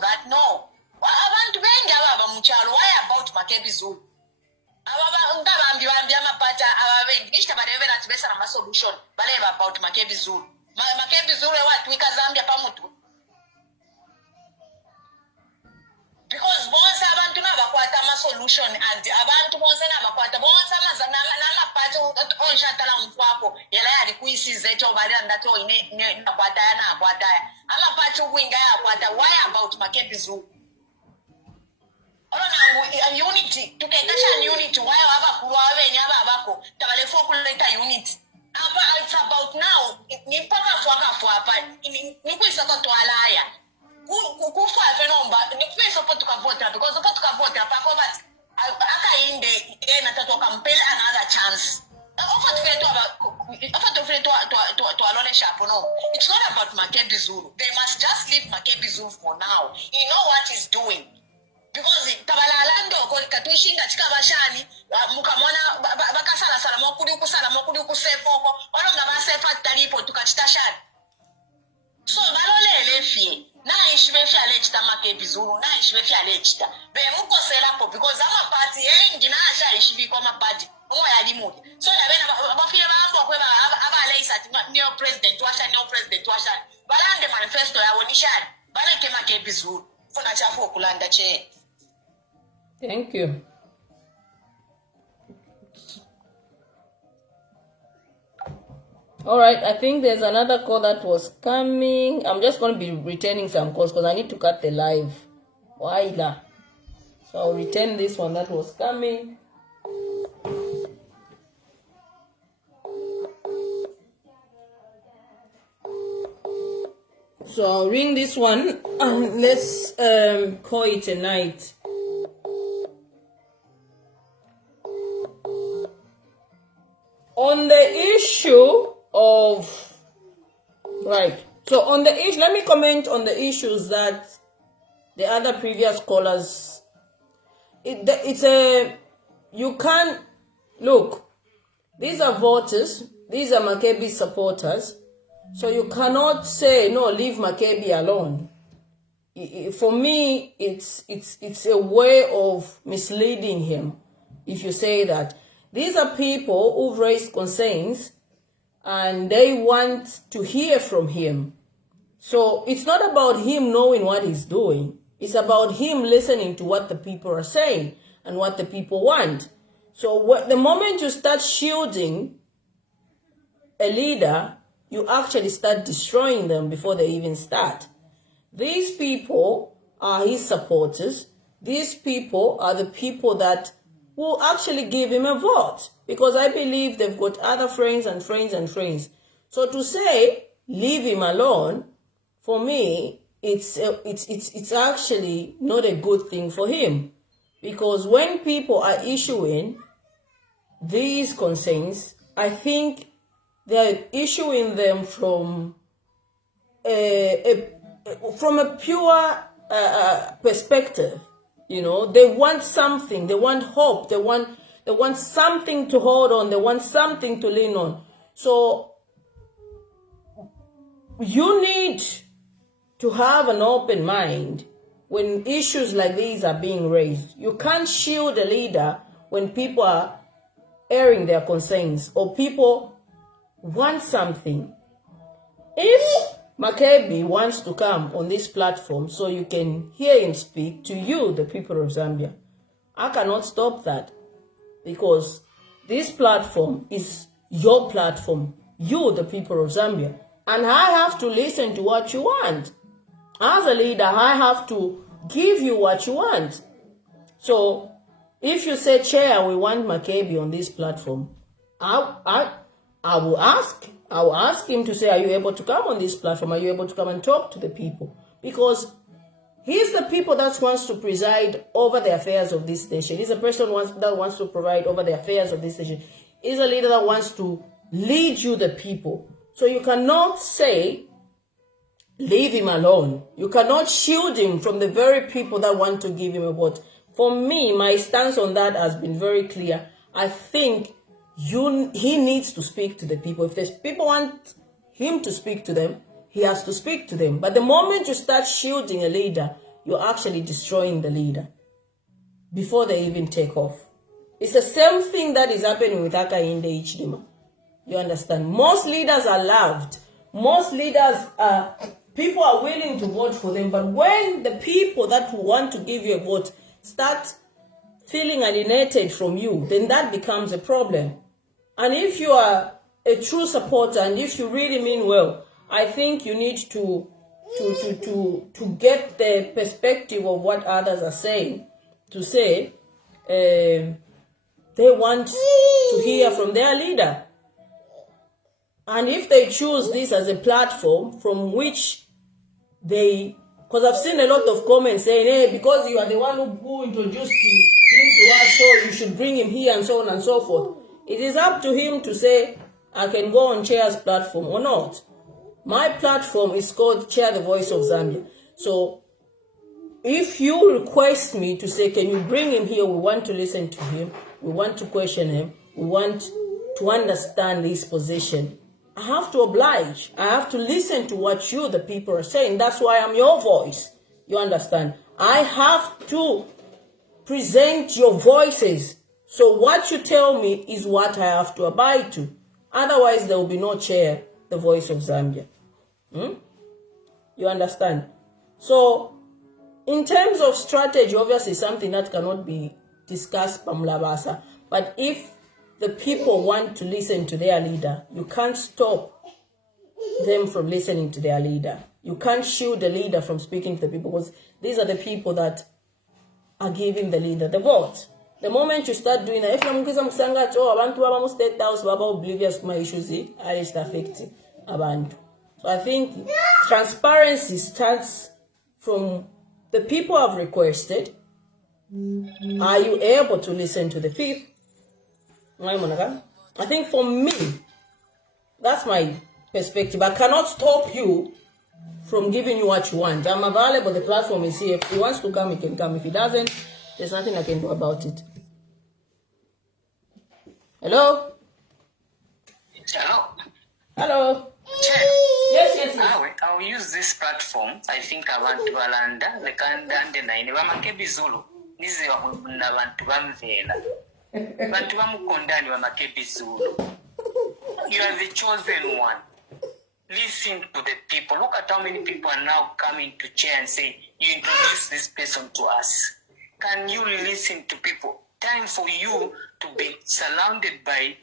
that no abantu bengi ababa muchalo why about Makebi Zulu ababa ngabambi amapata ababengi nishita barevera tibesa na solution baleba about Makebi Zulu Makebi Zulu watwika Zambia pamutu because bonse abantu nabakwata ama solution and abantu bonse nabakwata bonse amazana nalapata onshatala mfwapo yala yali kuisize to bali ndato ine nakwata amapata ukwinga yakwata why about Makebi Zulu a unity tukendasha unity why abakuru abenye abako tabalefo kuleta unity it's about now ni paka fwaka nikuisaka twalaya kufa fenomba nikuisa po tukavota because po tukavota pako but akainde ena tato kampela another chance it's not about Makebi Zulu. They must just leave Makebi Zulu for now. You know what he's doing. Because tabalalando katuishinga chikabashani mukamona bakasala mokudi kusefoko olonga basefa talipo tukachitashani so balolele fie na ishibe fia lechita Makebi Zulu na ishibe fia lechita be mukoselapo because ama party yengi na asha ishibi kwa mapati omo yalimuti so la bena bafile bambo kweba abaleisa new president washa balande manifesto ya onishani baleke Makebi Zulu funa chafu okulanda che. Thank you. All right, I think there's another call that was coming. I'm just going to be returning some calls because I need to cut the live. Waila. So I'll return this one that was coming. So I'll ring this one and let's call it a night. On the issue of, right, so on the issue, let me comment on the issues that the other previous callers, you can't, look, these are voters, these are Makebi supporters, so you cannot say, no, leave Makebi alone. For me, it's a way of misleading him if you say that. These are people who've raised concerns and they want to hear from him. So it's not about him knowing what he's doing. It's about him listening to what the people are saying and what the people want. So the moment you start shielding a leader, you actually start destroying them before they even start. These people are his supporters. These people are the people that will actually give him a vote, because I believe they've got other friends and friends and friends. So to say, leave him alone, for me, it's actually not a good thing for him. Because when people are issuing these concerns, I think they're issuing them from a pure perspective. You know, they want something, they want hope, they want something to hold on, they want something to lean on. So you need to have an open mind when issues like these are being raised. You can't shield a leader when people are airing their concerns or people want something. If Makebi wants to come on this platform so you can hear him speak to you, the people of Zambia, I cannot stop that, because this platform is your platform, you, the people of Zambia, and I have to listen to what you want. As a leader, I have to give you what you want. So if you say, Chair, we want Makebi on this platform, I will ask him to say, are you able to come on this platform? Are you able to come and talk to the people? Because he's the people that wants to preside over the affairs of this nation. He's a person that wants to provide over the affairs of this nation. He's a leader that wants to lead you, the people. So you cannot say, leave him alone. You cannot shield him from the very people that want to give him a vote. For me, my stance on that has been very clear. I think he needs to speak to the people. If there's people want him to speak to them, he has to speak to them. But the moment you start shielding a leader, you're actually destroying the leader before they even take off. It's the same thing that is happening with Hakainde Hichilema. You understand? Most leaders are loved. Most leaders are, people are willing to vote for them. But when the people that want to give you a vote start feeling alienated from you, then that becomes a problem. And if you are a true supporter and if you really mean well, I think you need to get the perspective of what others are saying, to say they want to hear from their leader. And if they choose this as a platform from which they, because I've seen a lot of comments saying, hey, because you are the one who introduced him to us, so you should bring him here and so on and so forth. It is up to him to say, I can go on Chair's platform or not. My platform is called Chair the Voice of Zambia. So if you request me to say, can you bring him here? We want to listen to him. We want to question him. We want to understand his position. I have to oblige. I have to listen to what you, the people, are saying. That's why I'm your voice. You understand? I have to present your voices. So what you tell me is what I have to abide to. Otherwise, there will be no Chair, the Voice of Zambia. You understand? So, in terms of strategy, obviously something that cannot be discussed by Mlabasa. But if the people want to listen to their leader, you can't stop them from listening to their leader. You can't shield the leader from speaking to the people, because these are the people that are giving the leader the vote. The moment you start doing that, if you're abantu baba state house baba oblivious to my issues, are affecting abantu. So I think transparency starts from the people have requested. Are you able to listen to the people? I think for me, that's my perspective. I cannot stop you from giving you what you want. I'm available. The platform is here. If he wants to come, he can come. If he doesn't, there's nothing I can do about it. Hello? Hello? Hello? Chair. Yes. I'll use this platform. I think abantu balanda lekanda naine bamakebi Zulu. Nize bakunda abantu bamvela. Bantu bamukondani bamakebi Zulu. You are the chosen one. Listen to the people. Look at how many people are now coming to Chair and say, you introduce this person to us. Can you listen to people? Time for you to be surrounded by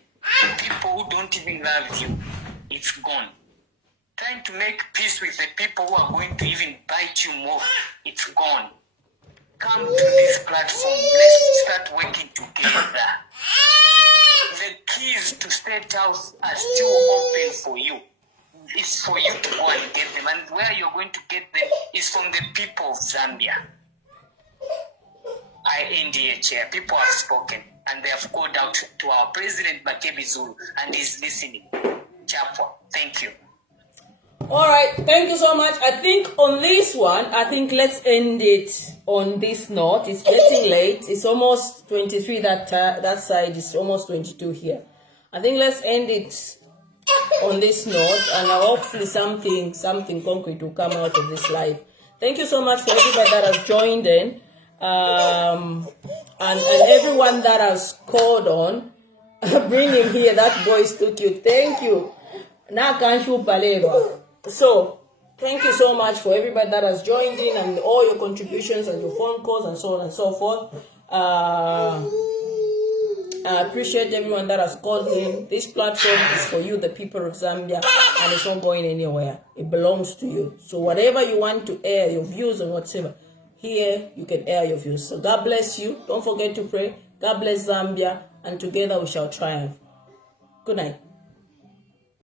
people who don't even love you. It's gone. Trying to make peace with the people who are going to even bite you more. It's gone. Come to this platform. Let's start working together. The keys to State House are still open for you. is for you to go and get them, and where you're going to get them is from the people of Zambia. NDA chair, people have spoken, and they have called out to our President Makebi Zulu, and he's listening. Chapwa, thank you. All right, thank you so much. I think on this one, let's end it on this note. It's getting late. It's almost 23 that side. It's almost 22 here. I think let's end it on this note, and hopefully something concrete will come out of this live. Thank you so much for everybody that has joined in, and everyone that has called on. Bringing here that voice took you. Thank you. So, thank you so much for everybody that has joined in and all your contributions and your phone calls and so on and so forth. I appreciate everyone that has called in. This platform is for you, the people of Zambia, and it's not going anywhere. It belongs to you. So whatever you want to air, your views and whatever, here you can air your views. So God bless you. Don't forget to pray. God bless Zambia, and together we shall triumph. Good night.